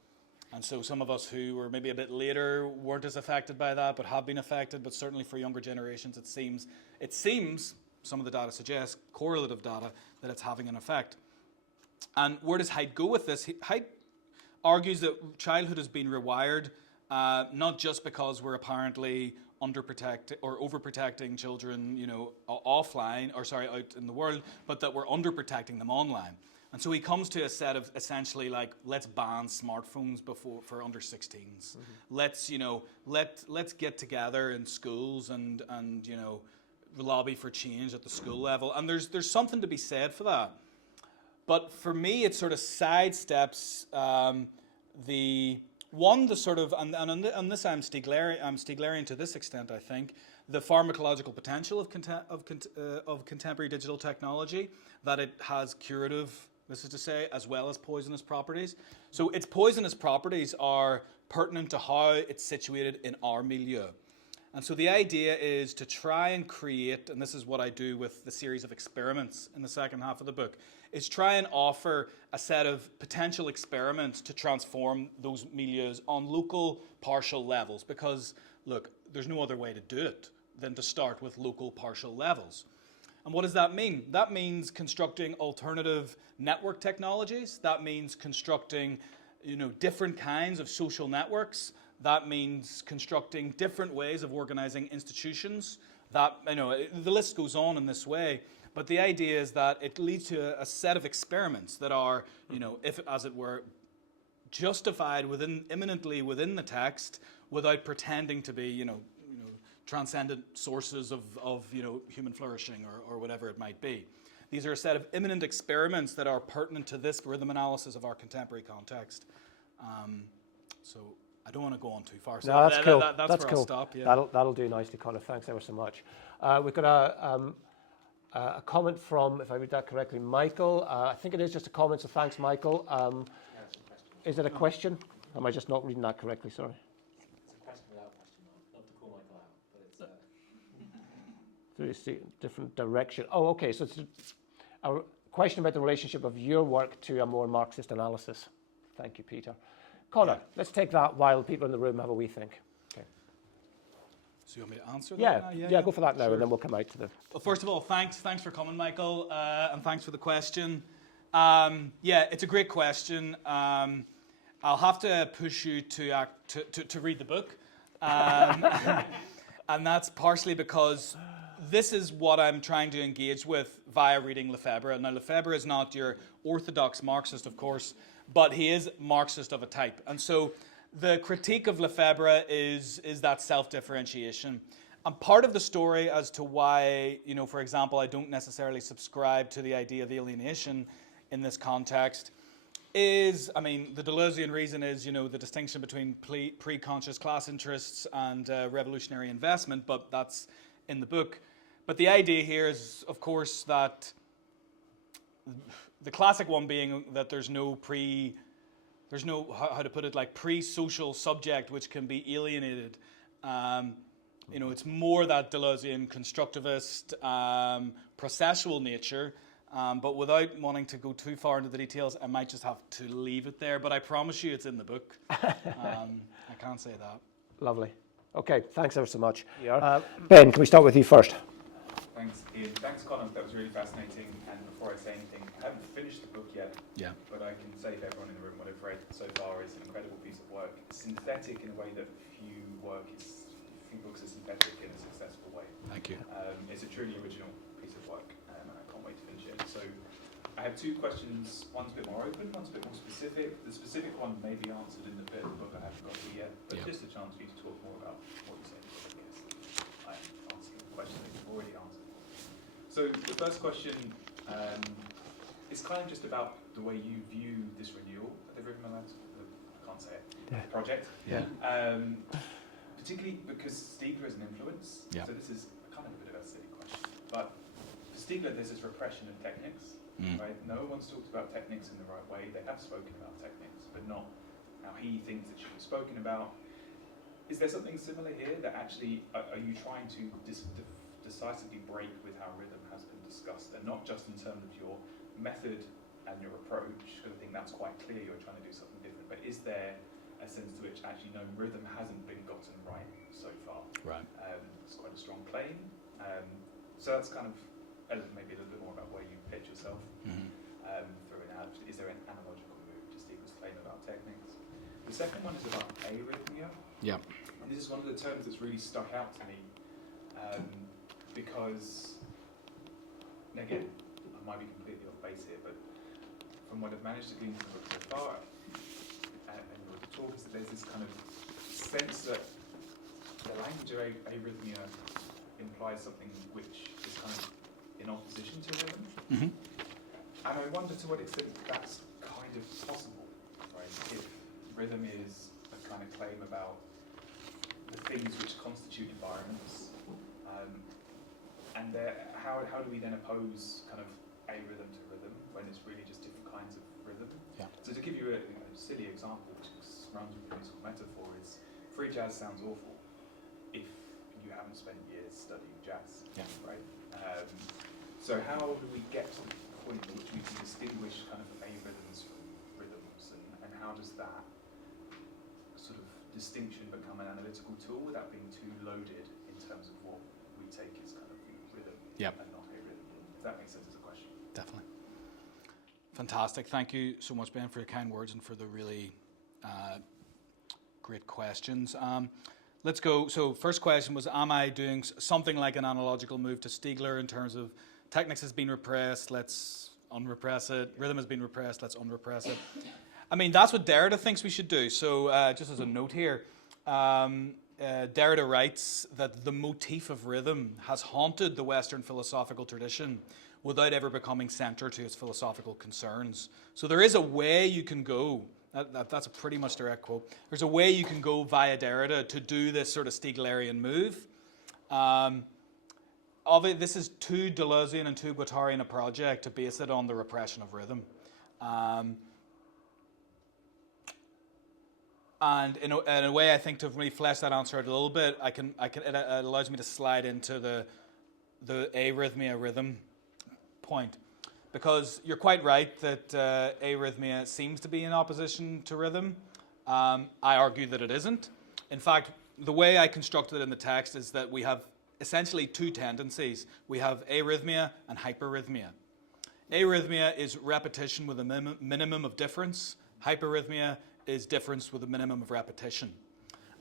And so some of us who were maybe a bit later weren't as affected by that, but have been affected. But certainly for younger generations, it seems, some of the data suggests, correlative data, that it's having an effect. And where does Haidt go with this? Haidt argues that childhood has been rewired, not just because we're apparently underprotecting or overprotecting children, you know, out in the world, but that we're underprotecting them online. And so he comes to a set of essentially like, let's ban smartphones for under 16s. Let's, you know, let's get together in schools and you know, lobby for change at the school level. And there's something to be said for that. But for me, it sort of sidesteps the One, the sort of, and on this I'm Stiglerian to this extent, I think, the pharmacological potential of contemporary digital technology, that it has curative, this is to say, as well as poisonous properties. So its poisonous properties are pertinent to how it's situated in our milieu. And so the idea is to try and create, and this is what I do with the series of experiments in the second half of the book, is try and offer a set of potential experiments to transform those milieus on local partial levels. Because, look, there's no other way to do it than to start with local partial levels. And what does that mean? That means constructing alternative network technologies. That means constructing, different kinds of social networks. That means constructing different ways of organizing institutions. That, the list goes on in this way. But the idea is that it leads to a set of experiments that are, if as it were, justified immanently within the text, without pretending to be, transcendent sources of human flourishing or whatever it might be. These are a set of immanent experiments that are pertinent to this rhythm analysis of our contemporary context. So I don't want to go on too far. So no, that's cool. That's where cool. I'll stop. Yeah. That'll do nicely, Conor. Thanks ever so much. We've got a comment from, if I read that correctly, Michael. I think it is just a comment, so thanks, Michael. Is it a question? Am I just not reading that correctly? Sorry. Through a different direction. Oh, okay. So it's a question about the relationship of your work to a more Marxist analysis. Thank you, Peter. Conor, let's take that while people in the room have a wee think. Okay. So you want me to answer that? Yeah, go for that now, sure. And then we'll come out to the... Well, first of all, thanks for coming, Michael, and thanks for the question. It's a great question. I'll have to push you to read the book. And that's partially because this is what I'm trying to engage with via reading Lefebvre. Now, Lefebvre is not your orthodox Marxist, of course, but he is Marxist of a type. And so the critique of Lefebvre is that self-differentiation. And part of the story as to why, for example, I don't necessarily subscribe to the idea of alienation in this context is, the Deleuzean reason is, the distinction between pre-conscious class interests and revolutionary investment, but that's in the book. But the idea here is, of course, that the classic one being that there's no pre-social subject which can be alienated. It's more that Deleuzean constructivist, processual nature. But without wanting to go too far into the details, I might just have to leave it there. But I promise you it's in the book. I can't say that. Lovely. Okay, thanks ever so much. Ben, can we start with you first? Thanks, Ian. Thanks, Conor. That was really fascinating. And before I say anything, I haven't finished the book yet. Yeah. But I can say to everyone in the room what I've read so far is an incredible piece of work. Synthetic in a way that few books are synthetic in a successful way. Thank you. It's a truly original piece of work, and I can't wait to finish it. So I have two questions. One's a bit more open, one's a bit more specific. The specific one may be answered in the bit of the book I haven't got to yet, but just a chance for you to talk more about what you said. I guess I'm asking a question that you've already answered. So the first question is kind of just about the way you view this renewal of the Rhythmanalytical, I can't say it, project. Yeah. Particularly because Stiegler is an influence. Yeah. So this is kind of a bit of a silly question. But for Stiegler, there's this repression of techniques, right? No one's talked about techniques in the right way. They have spoken about techniques, but not how he thinks it should be spoken about. Is there something similar here that actually, are you trying to decisively break with how rhythm has been discussed, and not just in terms of your method and your approach, because I think that's quite clear you're trying to do something different, but is there a sense to which actually no, rhythm hasn't been gotten right so far? Right. It's quite a strong claim. So that's kind of maybe a little bit more about where you pitch yourself through analogy. Is there an analogical move to Stiegler's claim about techniques? The second one is about arrhythmia. Yeah. And this is one of the terms that's really stuck out to me because, and again, I might be completely off base here, but from what I've managed to glean from the book so far, and your talk, is that there's this kind of sense that the language of arrhythmia implies something which is kind of in opposition to rhythm. And I wonder to what extent that's kind of possible, right? If rhythm is a kind of claim about the things which constitute environments, and how do we then oppose kind of a rhythm to rhythm when it's really just different kinds of rhythm? Yeah. So to give you a silly example, which runs with the musical metaphor, is free jazz sounds awful if you haven't spent years studying jazz, right? So how do we get to the point at which we can distinguish kind of a rhythms from rhythms, and how does that sort of distinction become an analytical tool without being too loaded in terms of what we take as kind of rhythm and not a rhythm? If that makes sense as a question. Definitely. Fantastic. Thank you so much, Ben, for your kind words and for the really great questions. Let's go. So first question was, am I doing something like an analogical move to Stiegler in terms of technics has been repressed, let's unrepress it. Rhythm has been repressed, let's unrepress it. I mean, that's what Derrida thinks we should do. So just as a note here, Derrida writes that the motif of rhythm has haunted the Western philosophical tradition without ever becoming centre to its philosophical concerns. So there is a way you can go. That's a pretty much direct quote. There's a way you can go via Derrida to do this sort of Stieglerian move. This is too Deleuzean and too Guattarian a project to base it on the repression of rhythm. And in a way, I think to really flesh that answer out a little bit, it allows me to slide into the arrhythmia rhythm point. Because you're quite right that arrhythmia seems to be in opposition to rhythm. I argue that it isn't. In fact, the way I constructed it in the text is that we have essentially two tendencies. We have arrhythmia and hyperrhythmia. Arrhythmia is repetition with a minimum of difference. Hyperrhythmia is difference with a minimum of repetition.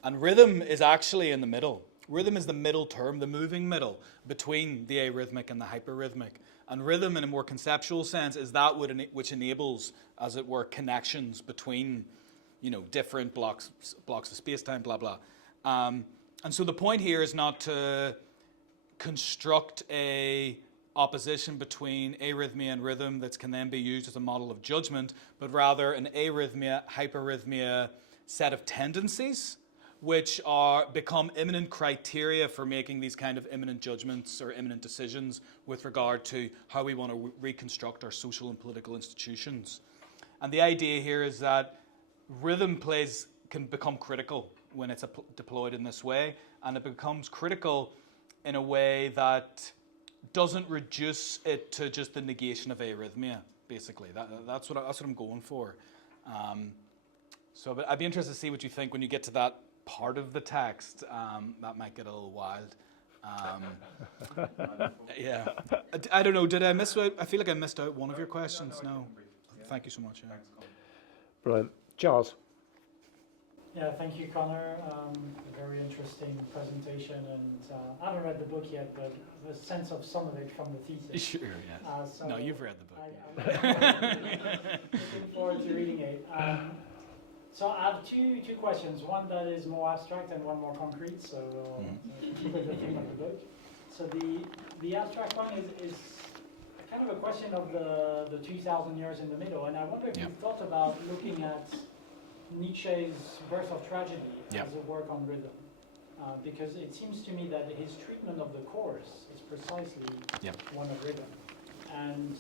And rhythm is actually in the middle. Rhythm is the middle term, the moving middle, between the arrhythmic and the hyperrhythmic. And rhythm, in a more conceptual sense, is that which enables, as it were, connections between, different blocks of space-time, blah, blah. And so the point here is not to construct a opposition between arrhythmia and rhythm that can then be used as a model of judgment, but rather an arrhythmia, hyperrhythmia set of tendencies which become imminent criteria for making these kind of imminent judgments or imminent decisions with regard to how we want to reconstruct our social and political institutions. And the idea here is that rhythm can become critical when it's deployed in this way, and it becomes critical in a way that doesn't reduce it to just the negation of arrhythmia, basically. That's what I'm going for. But I'd be interested to see what you think when you get to that part of the text. That might get a little wild. Yeah. I don't know, did I miss out? I feel like I missed out one of your questions. No. Thank you so much. Yeah. Brilliant. Charles. Yeah, thank you, Conor. A very interesting presentation, and I haven't read the book yet, but the sense of some of it from the thesis. Sure, yeah. No, you've read the book. I'm looking forward to reading it. So I have two questions. One that is more abstract and one more concrete. So keep with the theme of the book. So the abstract one is kind of a question of the 2,000 years in the middle, and I wonder if you've thought about looking at Nietzsche's Birth of Tragedy as a work on rhythm, because it seems to me that his treatment of the chorus is precisely one of rhythm, and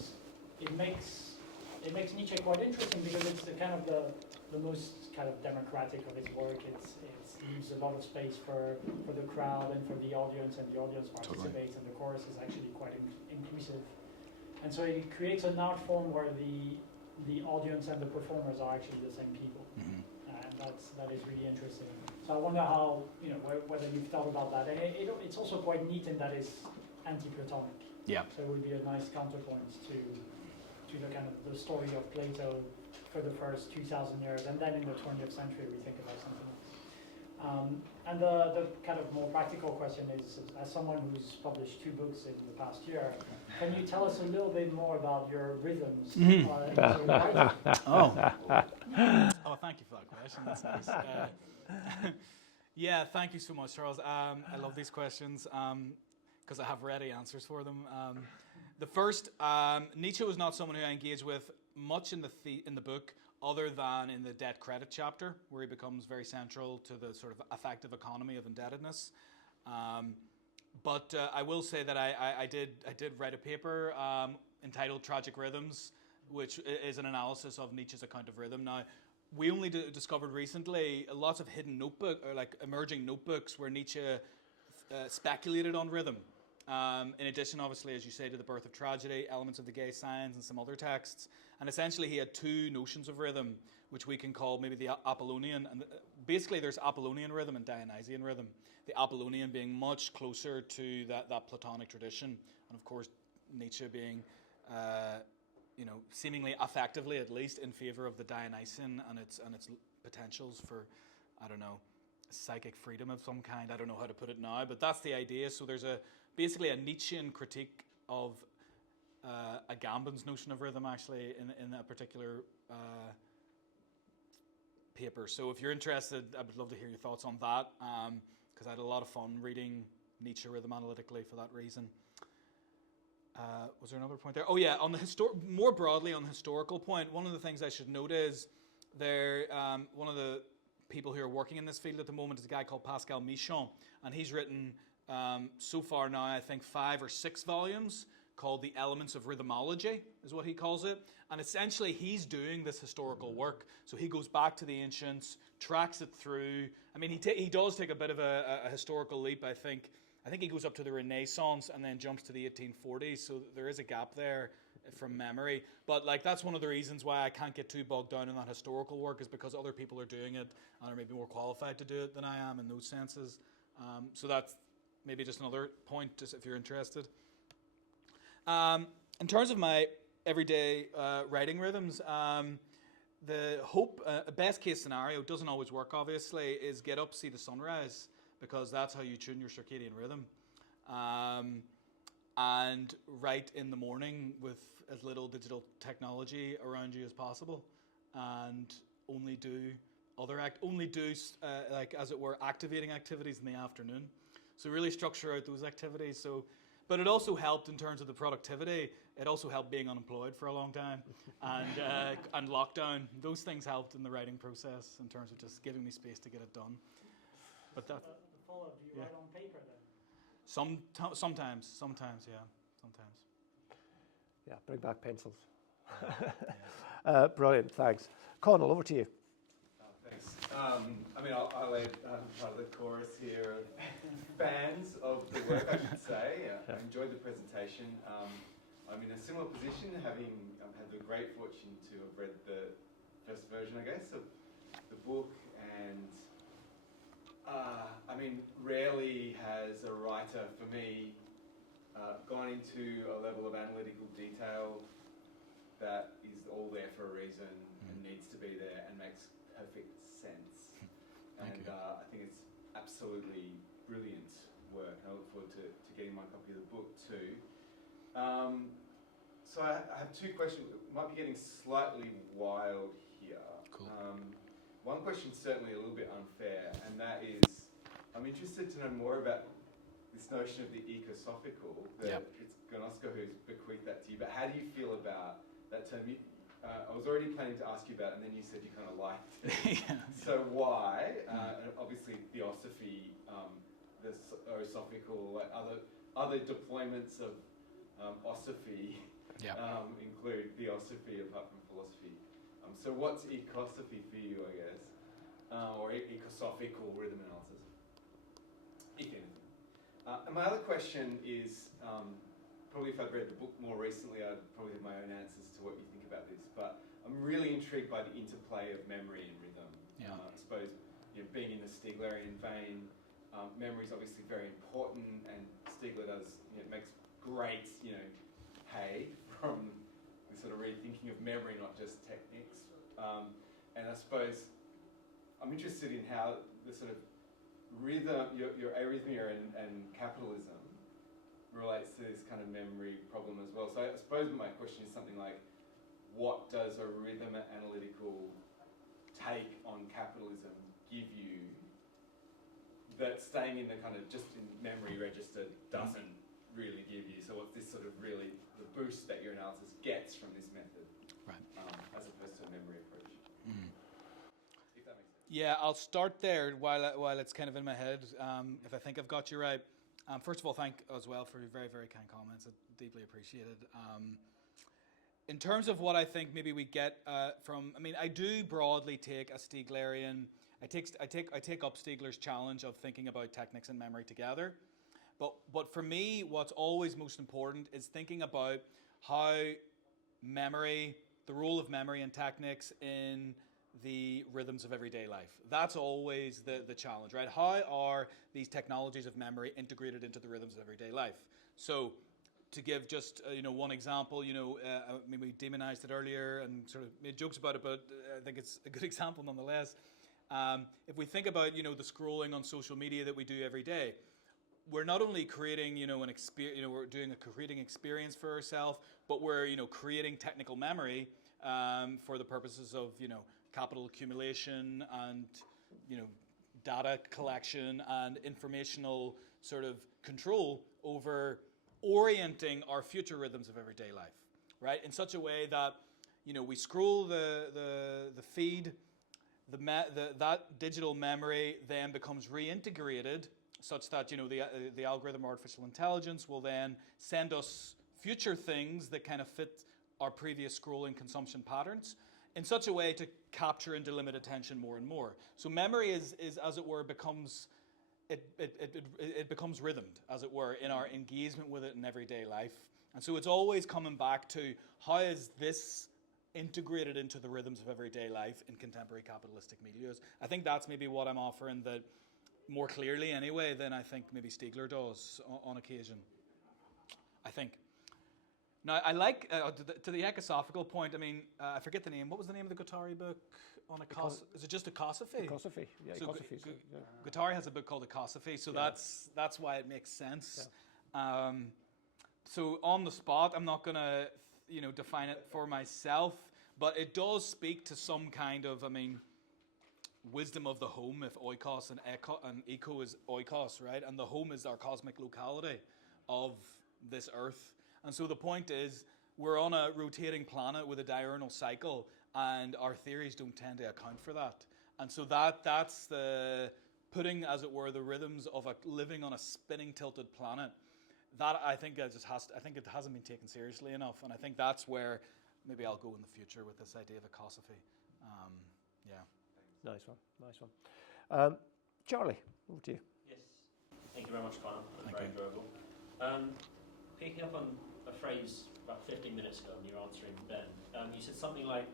it makes Nietzsche quite interesting because it's the kind of the most kind of democratic of his work. It leaves a lot of space for the crowd and for the audience, and the audience participates, and the chorus is actually quite inclusive, and so it creates an art form where the audience and the performers are actually the same people. Mm-hmm. And that is really interesting. So I wonder how, whether you've thought about that. And it's also quite neat in that it's anti-Platonic. Yeah. So it would be a nice counterpoint to the kind of the story of Plato for the first 2,000 years, and then in the 20th century we think about something else. And the kind of more practical question is, as someone who's published 2 books in the past year, can you tell us a little bit more about your rhythms? Oh, thank you for that question. That's nice. Yeah, thank you so much, Charles. I love these questions because I have ready answers for them. The first, Nietzsche was not someone who I engaged with much in the book, other than in the debt credit chapter, where he becomes very central to the sort of affective economy of indebtedness. But I will say that I did write a paper entitled Tragic Rhythms, which is an analysis of Nietzsche's account of rhythm. Now, we only discovered recently lots of hidden notebook, or like emerging notebooks where Nietzsche speculated on rhythm. In addition, obviously, as you say, to the birth of tragedy, elements of the gay signs, and some other texts. And essentially, he had two notions of rhythm, which we can call maybe the Apollonian. And basically, there's Apollonian rhythm and Dionysian rhythm. The Apollonian being much closer to that Platonic tradition, and of course, Nietzsche being, seemingly effectively, at least, in favor of the Dionysian and its potentials for, I don't know, psychic freedom of some kind. I don't know how to put it now, but that's the idea. So there's basically a Nietzschean critique of Agamben's notion of rhythm, actually, in that particular paper. So if you're interested, I would love to hear your thoughts on that, because I had a lot of fun reading Nietzsche rhythmanalytically for that reason. Was there another point there? Oh yeah, on the more broadly on the historical point, one of the things I should note is one of the people who are working in this field at the moment is a guy called Pascal Michon, and he's written so far now, I think 5 or 6 volumes called The Elements of Rhythmology, is what he calls it. And essentially he's doing this historical work. So he goes back to the ancients, tracks it through. I mean, he does take a bit of a historical leap, I think. I think he goes up to the Renaissance and then jumps to the 1840s. So there is a gap there from memory. But like that's one of the reasons why I can't get too bogged down in that historical work, is because other people are doing it and are maybe more qualified to do it than I am in those senses. So that's maybe just another point, just if you're interested. In terms of my everyday writing rhythms, the hope, a best case scenario, doesn't always work obviously, is get up, see the sunrise, because that's how you tune your circadian rhythm. And write in the morning with as little digital technology around you as possible, and only do like as it were activating activities in the afternoon. So really structure out those activities. But it also helped in terms of the productivity. It also helped being unemployed for a long time, and lockdown. Those things helped in the writing process in terms of just giving me space to get it done. But that. The follow-up, do you write on paper then? Sometimes, yeah, sometimes. Yeah, bring back pencils. Brilliant, thanks. Conor, over to you. Thanks. I'll add part of the chorus here. Fans of the work, I should say. I enjoyed the presentation. I'm in a similar position, having had the great fortune to have read the first version, I guess, of the book, and rarely has a writer, for me, gone into a level of analytical detail that is all there for a reason and needs to be there and makes perfect sense. And I think it's absolutely brilliant work. I look forward to getting my copy of the book too. So I have 2 questions. Might be getting slightly wild here. Cool. One question certainly a little bit unfair, and that is, I'm interested to know more about this notion of the ecosophical, that it's Gnosko who's bequeathed that to you, but how do you feel about that term? I was already planning to ask you about it, and then you said you kind of liked it. So why? Obviously, theosophy, the osophical, like other deployments of osophy include theosophy apart from philosophy. So what's ecosophy for you, I guess, or ecosophical rhythm analysis, if anything? And my other question is, probably if I'd read the book more recently, I'd probably have my own answers to what you think about this, but I'm really intrigued by the interplay of memory and rhythm. I suppose, being in the Stiglerian vein, memory is obviously very important, and Stigler makes great, hay from the sort of rethinking of memory, not just techniques. And I suppose I'm interested in how the sort of rhythm, your arrhythmia and capitalism relates to this kind of memory problem as well. So I suppose my question is something like, what does a rhythm analytical take on capitalism give you that staying in the kind of just in memory register doesn't really give you? So what's this sort of really the boost that your analysis gets from this method, right? As opposed to a memory approach? Yeah, I'll start there while it's kind of in my head, if I think I've got you right. First of all, thank as well for your very, very kind comments. I deeply appreciated. In terms of what I think maybe we get from, I mean, I do broadly take a Stiglerian. I take up Stigler's challenge of thinking about techniques and memory together. But for me, what's always most important is thinking about how memory, the role of memory and techniques in the rhythms of everyday life. That's always the challenge, right? How are these technologies of memory integrated into the rhythms of everyday life? So, to give just one example, I mean, we demonized it earlier and sort of made jokes about it, but I think it's a good example nonetheless. If we think about the scrolling on social media that we do every day, we're not only creating an experience, we're doing a creating experience for ourselves, but we're creating technical memory for the purposes of capital accumulation and data collection and informational sort of control over orienting our future rhythms of everyday life, right? In such a way that we scroll the feed, that digital memory then becomes reintegrated such that the algorithm or artificial intelligence will then send us future things that kind of fit our previous scrolling consumption patterns in such a way to capture and delimit attention more and more. So memory is as it were becomes rhythmed, as it were, in our engagement with it in everyday life. And so it's always coming back to how is this integrated into the rhythms of everyday life in contemporary capitalistic milieus. I think that's maybe what I'm offering that more clearly anyway than I think maybe Stigler does on occasion. I think. Now, I like, to the ecosophical point, I mean, I forget the name. What was the name of the Guattari book on is it just Ecosophy? Ecosophy, yeah, so Ecosophy. Guattari has a book called Ecosophy, so that's why it makes sense. Yeah. So on the spot, I'm not going to, define it for myself, but it does speak to some kind of, wisdom of the home, if oikos and eco is oikos, right? And the home is our cosmic locality of this earth. And so the point is, we're on a rotating planet with a diurnal cycle, and our theories don't tend to account for that. And so that's the putting, as it were, the rhythms of living on a spinning, tilted planet. That I think it hasn't been taken seriously enough, and I think that's where maybe I'll go in the future with this idea of ecosophy. Yeah. Nice one. Charlie, over to you. Yes. Thank you very much, Conor. That was very enjoyable. Picking up on a phrase about 15 minutes ago when you were answering Ben, you said something like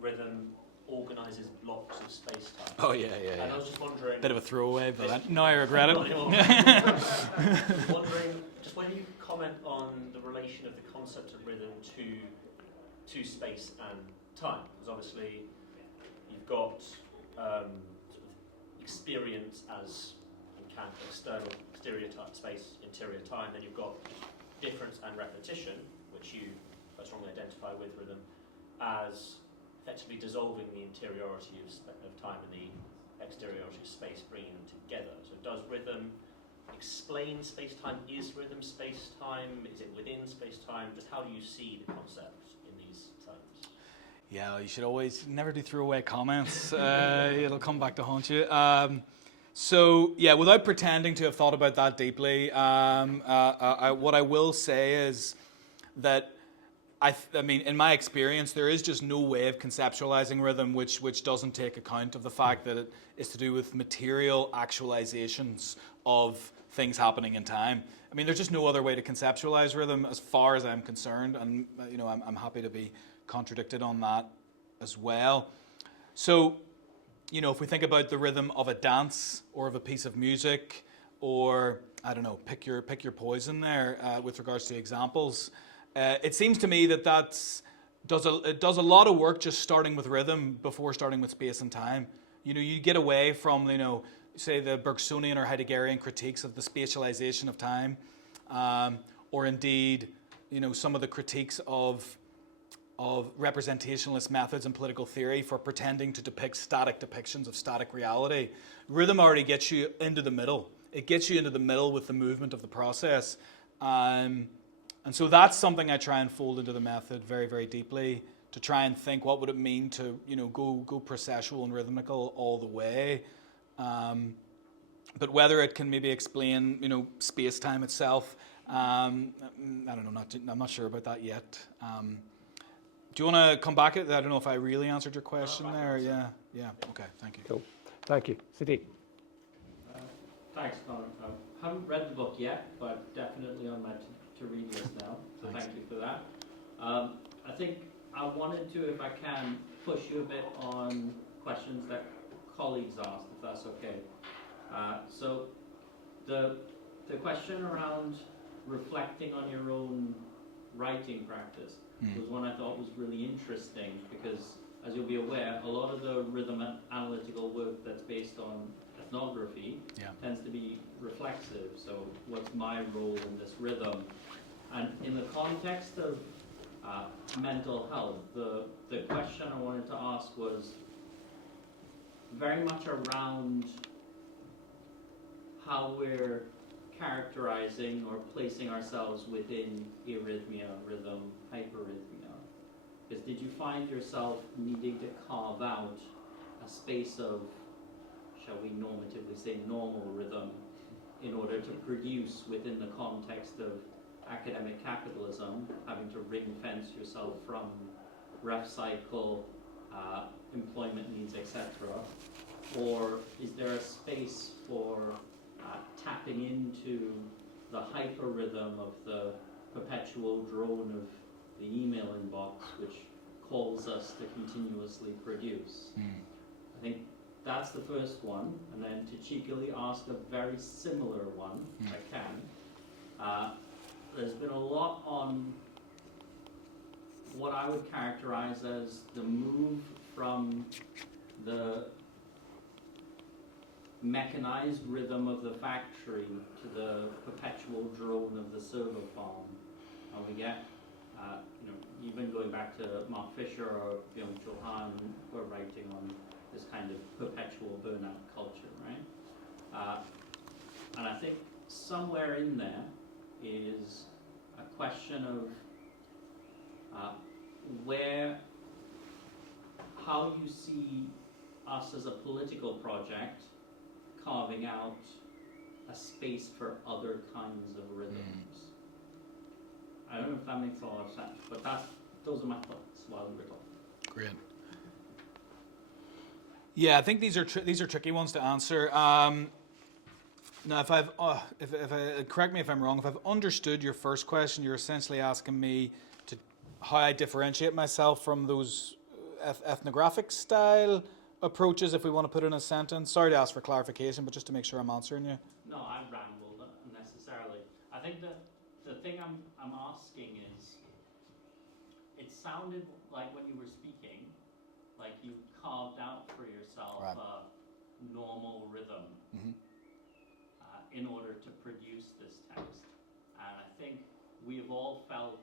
rhythm organises blocks of space-time. Oh, yeah. And I was just wondering... Bit of a throwaway, but now I regret it. Wondering, just when you comment on the relation of the concept of rhythm to space and time, because obviously you've got sort of experience as external, exterior time, space, interior time, then you've got difference and repetition, which you strongly identify with rhythm, as effectively dissolving the interiority of time and the exteriority of space, bringing them together. So does rhythm explain space-time? Is rhythm space-time? Is it within space-time? Just how do you see the concept in these terms? Yeah, you should always never do throwaway comments. It'll come back to haunt you. So, yeah, without pretending to have thought about that deeply, what I will say is that, I mean, in my experience, there is just no way of conceptualizing rhythm which doesn't take account of the fact that it is to do with material actualizations of things happening in time. I mean, there's just no other way to conceptualize rhythm as far as I'm concerned, and I'm happy to be contradicted on that as well. So, if we think about the rhythm of a dance or of a piece of music, or I don't know, pick your poison there with regards to examples. It seems to me that it does a lot of work just starting with rhythm before starting with space and time. You get away from say the Bergsonian or Heideggerian critiques of the spatialization of time, or indeed some of the critiques of representationalist methods in political theory for pretending to depict static depictions of static reality. Rhythm already gets you into the middle. It gets you into the middle with the movement of the process. And so that's something I try and fold into the method very, very deeply to try and think what would it mean to, go processual and rhythmical all the way. But whether it can maybe explain, space-time itself, I don't know. I'm not sure about that yet. Do you want to come back? I don't know if I really answered your question there. Yeah. Okay. Thank you. Cool. Thank you. Sadiq. Thanks, Conor. I haven't read the book yet, but definitely on my to-read list now. So Thanks. Thank you for that. I think I wanted to, if I can, push you a bit on questions that colleagues asked, if that's okay. So the question around reflecting on your own writing practice was one I thought was really interesting, because, as you'll be aware, a lot of the rhythm analytical work that's based on ethnography tends to be reflexive. So what's my role in this rhythm? And in the context of mental health, the question I wanted to ask was very much around how we're characterizing or placing ourselves within arrhythmia, rhythm, hyperrhythmia. Because did you find yourself needing to carve out a space of, shall we normatively say, normal rhythm in order to produce within the context of academic capitalism, having to ring fence yourself from ref cycle, employment needs, etc.? Or is there a space for tapping into the hyperrhythm of the perpetual drone of the email inbox, which calls us to continuously produce? I think that's the first one, and then to cheekily ask a very similar one, if I can. There's been a lot on what I would characterize as the move from the mechanized rhythm of the factory to the perpetual drone of the server farm. And we get, even going back to Mark Fisher or Byung-Chul Han, who are writing on this kind of perpetual burnout culture, right? And I think somewhere in there is a question of how you see us as a political project carving out a space for other kinds of rhythms. I don't know if that makes a lot of sense, but those are my thoughts while we were talking. Great. Yeah, I think these are tricky ones to answer. Now, correct me if I'm wrong. If I've understood your first question, you're essentially asking me how I differentiate myself from those ethnographic style approaches, if we want to put it in a sentence. Sorry to ask for clarification, but just to make sure I'm answering you. No, I rambled unnecessarily. I think that the thing I'm asking is, it sounded like when you were speaking, like you carved out for yourself a normal rhythm in order to produce this text. And I think we've all felt,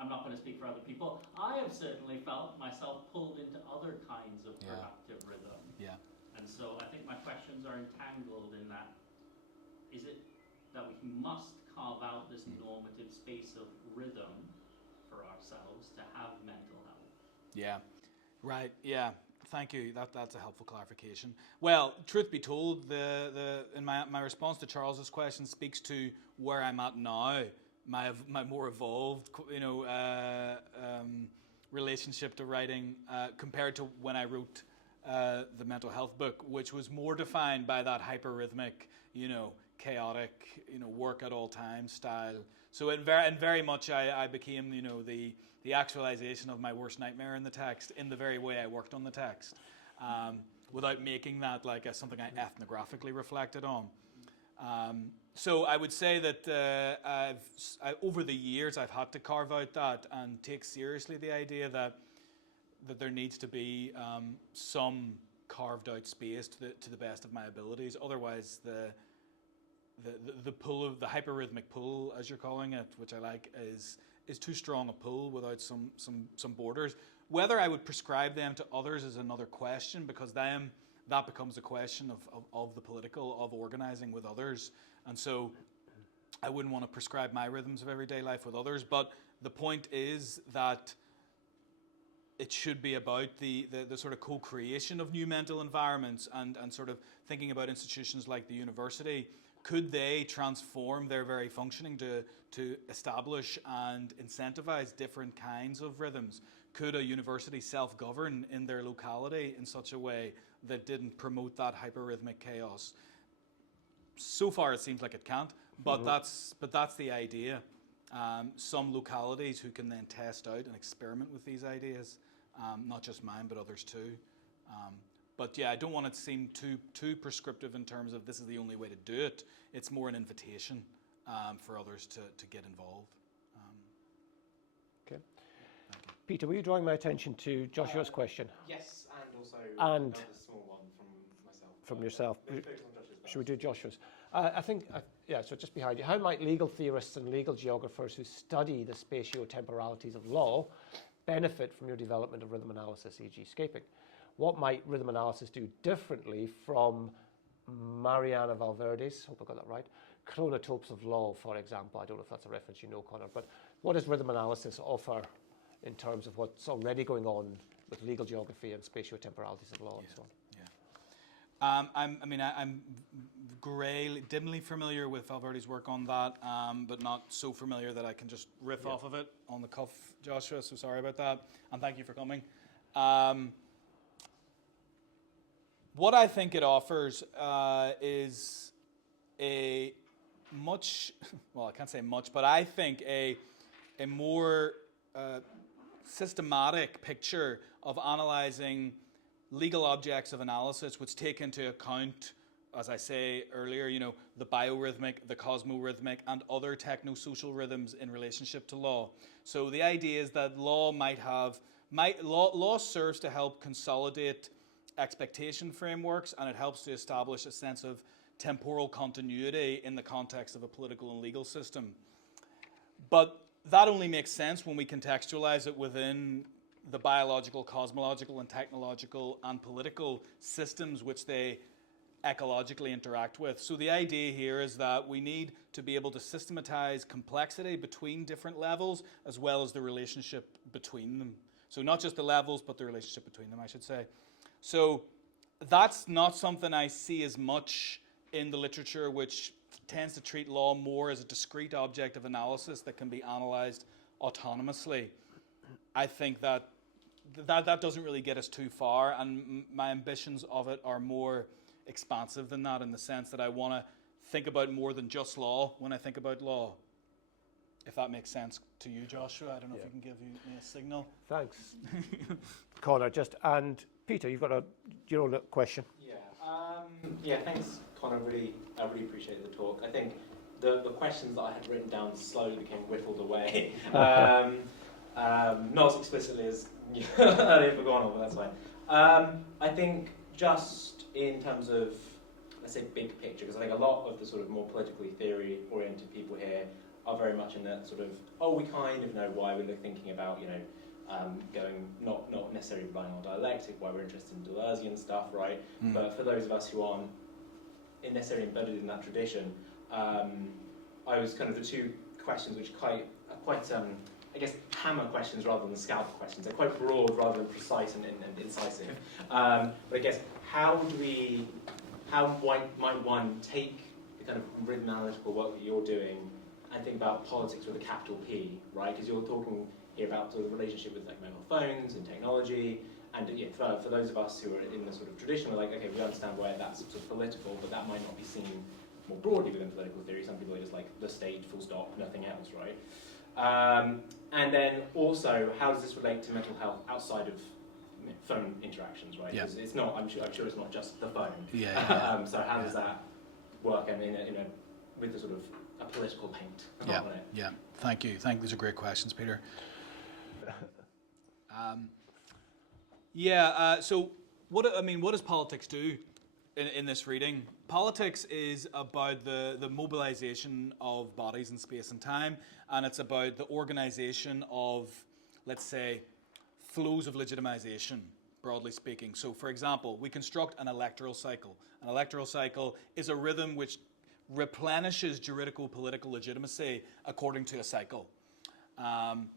I'm not going to speak for other people, I have certainly felt myself pulled into other kinds of productive rhythm. Yeah. And so I think my questions are entangled in that, is it that we must carve out this normative space of rhythm for ourselves to have mental health? Yeah. Right. Yeah. Thank you. That's a helpful clarification. Well, truth be told, in my response to Charles's question speaks to where I'm at now, my more evolved, relationship to writing compared to when I wrote the mental health book, which was more defined by that hyperrhythmic, chaotic, work at all times style. So very much I became, the actualization of my worst nightmare in the text in the very way I worked on the text, without making that like something I ethnographically reflected on. So I would say that over the years I've had to carve out that and take seriously the idea that there needs to be some carved out space to the best of my abilities. Otherwise, the pull of the hyperrhythmic pull, as you're calling it, which I like, is too strong a pull without some borders. Whether I would prescribe them to others is another question, because then that becomes a question of the political, of organising with others. And so I wouldn't want to prescribe my rhythms of everyday life with others, but the point is that it should be about the sort of co-creation of new mental environments and sort of thinking about institutions like the university. Could they transform their very functioning to establish and incentivize different kinds of rhythms? Could a university self-govern in their locality in such a way that didn't promote that hyperrhythmic chaos? So far, it seems like it can't, but that's the idea. Some localities who can then test out and experiment with these ideas, not just mine, but others too. But yeah, I don't want it to seem too prescriptive in terms of this is the only way to do it. It's more an invitation for others to get involved. Okay. Peter, were you drawing my attention to Joshua's question? Yes, and also And another small one from myself. From yourself. Let's focus on Joshua's Should we do Joshua's? I think, so just behind you. How might legal theorists and legal geographers who study the spatio-temporalities of law benefit from your development of rhythm analysis, e.g. scaping? What might rhythm analysis do differently from Mariana Valverde's, hope I got that right, chronotopes of law, for example? I don't know if that's a reference you know, Conor, but what does rhythm analysis offer in terms of what's already going on with legal geography and spatio-temporalities of law and so on? I'm dimly familiar with Valverde's work on that, but not so familiar that I can just riff off of it on the cuff, Joshua, so sorry about that, and thank you for coming. What I think it offers is a much, well, I can't say much, but I think a more systematic picture of analysing legal objects of analysis which take into account, as I say earlier, the biorhythmic, the cosmorhythmic, and other techno-social rhythms in relationship to law. So the idea is that law law serves to help consolidate expectation frameworks, and it helps to establish a sense of temporal continuity in the context of a political and legal system. But that only makes sense when we contextualize it within the biological, cosmological, and technological and political systems which they ecologically interact with. So the idea here is that we need to be able to systematize complexity between different levels as well as the relationship between them. So not just the levels, but the relationship between them, I should say. So that's not something I see as much in the literature, which tends to treat law more as a discrete object of analysis that can be analysed autonomously. I think that doesn't really get us too far, and my ambitions of it are more expansive than that, in the sense that I want to think about more than just law when I think about law. If that makes sense to you, Joshua. I don't know if you can give me a signal. Thanks. Conor, and Peter, you've got your own question. Thanks, Conor. I really appreciate the talk. I think the questions that I had written down slowly became whittled away. Not as explicitly as earlier for Conor, but that's fine. I think just in terms of, let's say, big picture, because I think a lot of the sort of more politically theory-oriented people here are very much in that sort of, we kind of know why we're thinking about, going, not necessarily relying on dialectic, why we're interested in Deleuzean stuff, right? But for those of us who aren't necessarily embedded in that tradition, I was kind of the two questions which are quite I guess, hammer questions rather than scalpel questions. They're quite broad rather than precise and incisive. But I guess, how might one take the kind of rhythmanalytical work that you're doing and think about politics with a capital P, right? Because you're talking here about the relationship with like mobile phones and technology, and for those of us who are in the sort of tradition, we're like, okay, we understand why that's sort of political, but that might not be seen more broadly within political theory. Some people are just like the state, full stop, nothing else, right? And then also, how does this relate to mental health outside of phone interactions, right? Because it's not. I'm sure it's not just the phone. So how does that work? I mean, with the sort of a political paint on it. Thank you. These are great questions, Peter. So what does politics do in this reading? Politics is about the mobilization of bodies in space and time, and it's about the organization of, let's say, flows of legitimization, broadly speaking. So, for example, we construct an electoral cycle. An electoral cycle is a rhythm which replenishes juridico-political legitimacy according to a cycle. And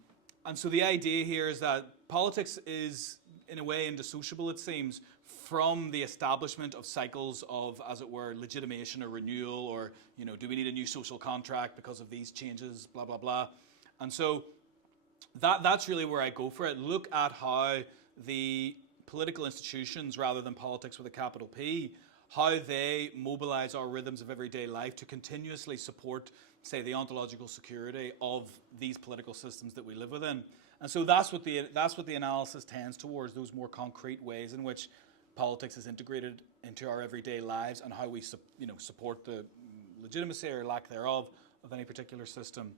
so the idea here is that politics is, in a way, indissociable, it seems, from the establishment of cycles of, as it were, legitimation or renewal, or, do we need a new social contract because of these changes, blah, blah, blah. And so that's really where I go for it. Look at how the political institutions, rather than politics with a capital P, how they mobilize our rhythms of everyday life to continuously support, say, the ontological security of these political systems that we live within. And so that's what the analysis tends towards, those more concrete ways in which politics is integrated into our everyday lives and how we support the legitimacy or lack thereof of any particular system.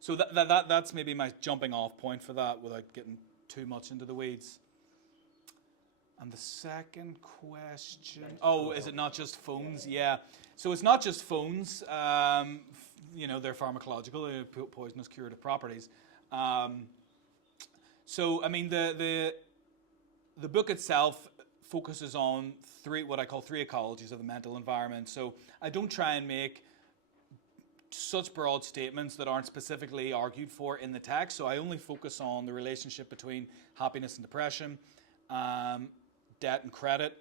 So that's maybe my jumping off point for that without getting too much into the weeds. And the second question, is it not just phones? Yeah. So it's not just phones. They're pharmacological, they have poisonous curative properties. So, I mean, the book itself focuses on what I call three ecologies of the mental environment. So I don't try and make such broad statements that aren't specifically argued for in the text. So I only focus on the relationship between happiness and depression, debt and credit,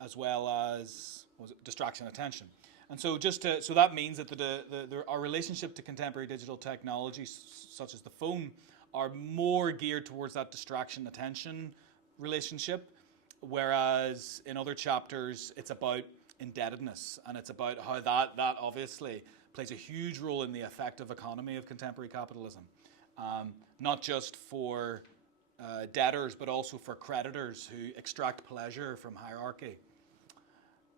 as well as distraction and attention. And so so that means that our relationship to contemporary digital technology, such as the phone, are more geared towards that distraction attention relationship, whereas in other chapters it's about indebtedness, and it's about how that obviously plays a huge role in the effective economy of contemporary capitalism, not just for debtors, but also for creditors who extract pleasure from hierarchy.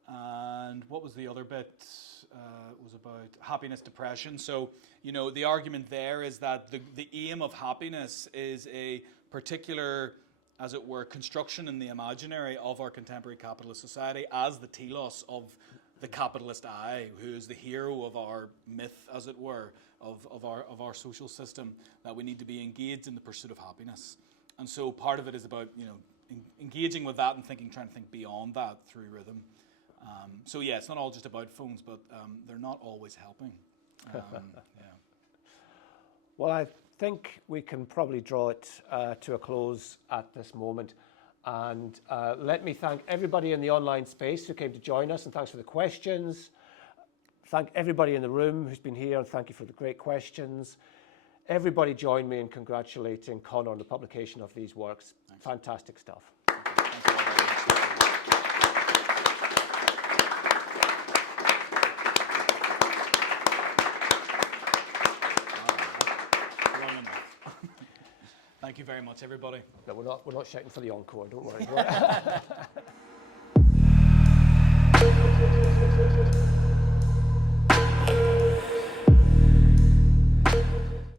And what was the other bit? It was about happiness, depression. So, the argument there is that the aim of happiness is a particular, as it were, construction in the imaginary of our contemporary capitalist society as the telos of the capitalist I, who is the hero of our myth, as it were, of our social system, that we need to be engaged in the pursuit of happiness. And so part of it is about, engaging with that and trying to think beyond that through rhythm. So yeah, it's not all just about phones, but they're not always helping. Yeah. Well, I think we can probably draw it to a close at this moment. And let me thank everybody in the online space who came to join us, and thanks for the questions. Thank everybody in the room who's been here, and thank you for the great questions. Everybody join me in congratulating Conor on the publication of these works. Thanks. Fantastic stuff. Thank you very much, everybody. No, we're not shouting for the encore, don't worry.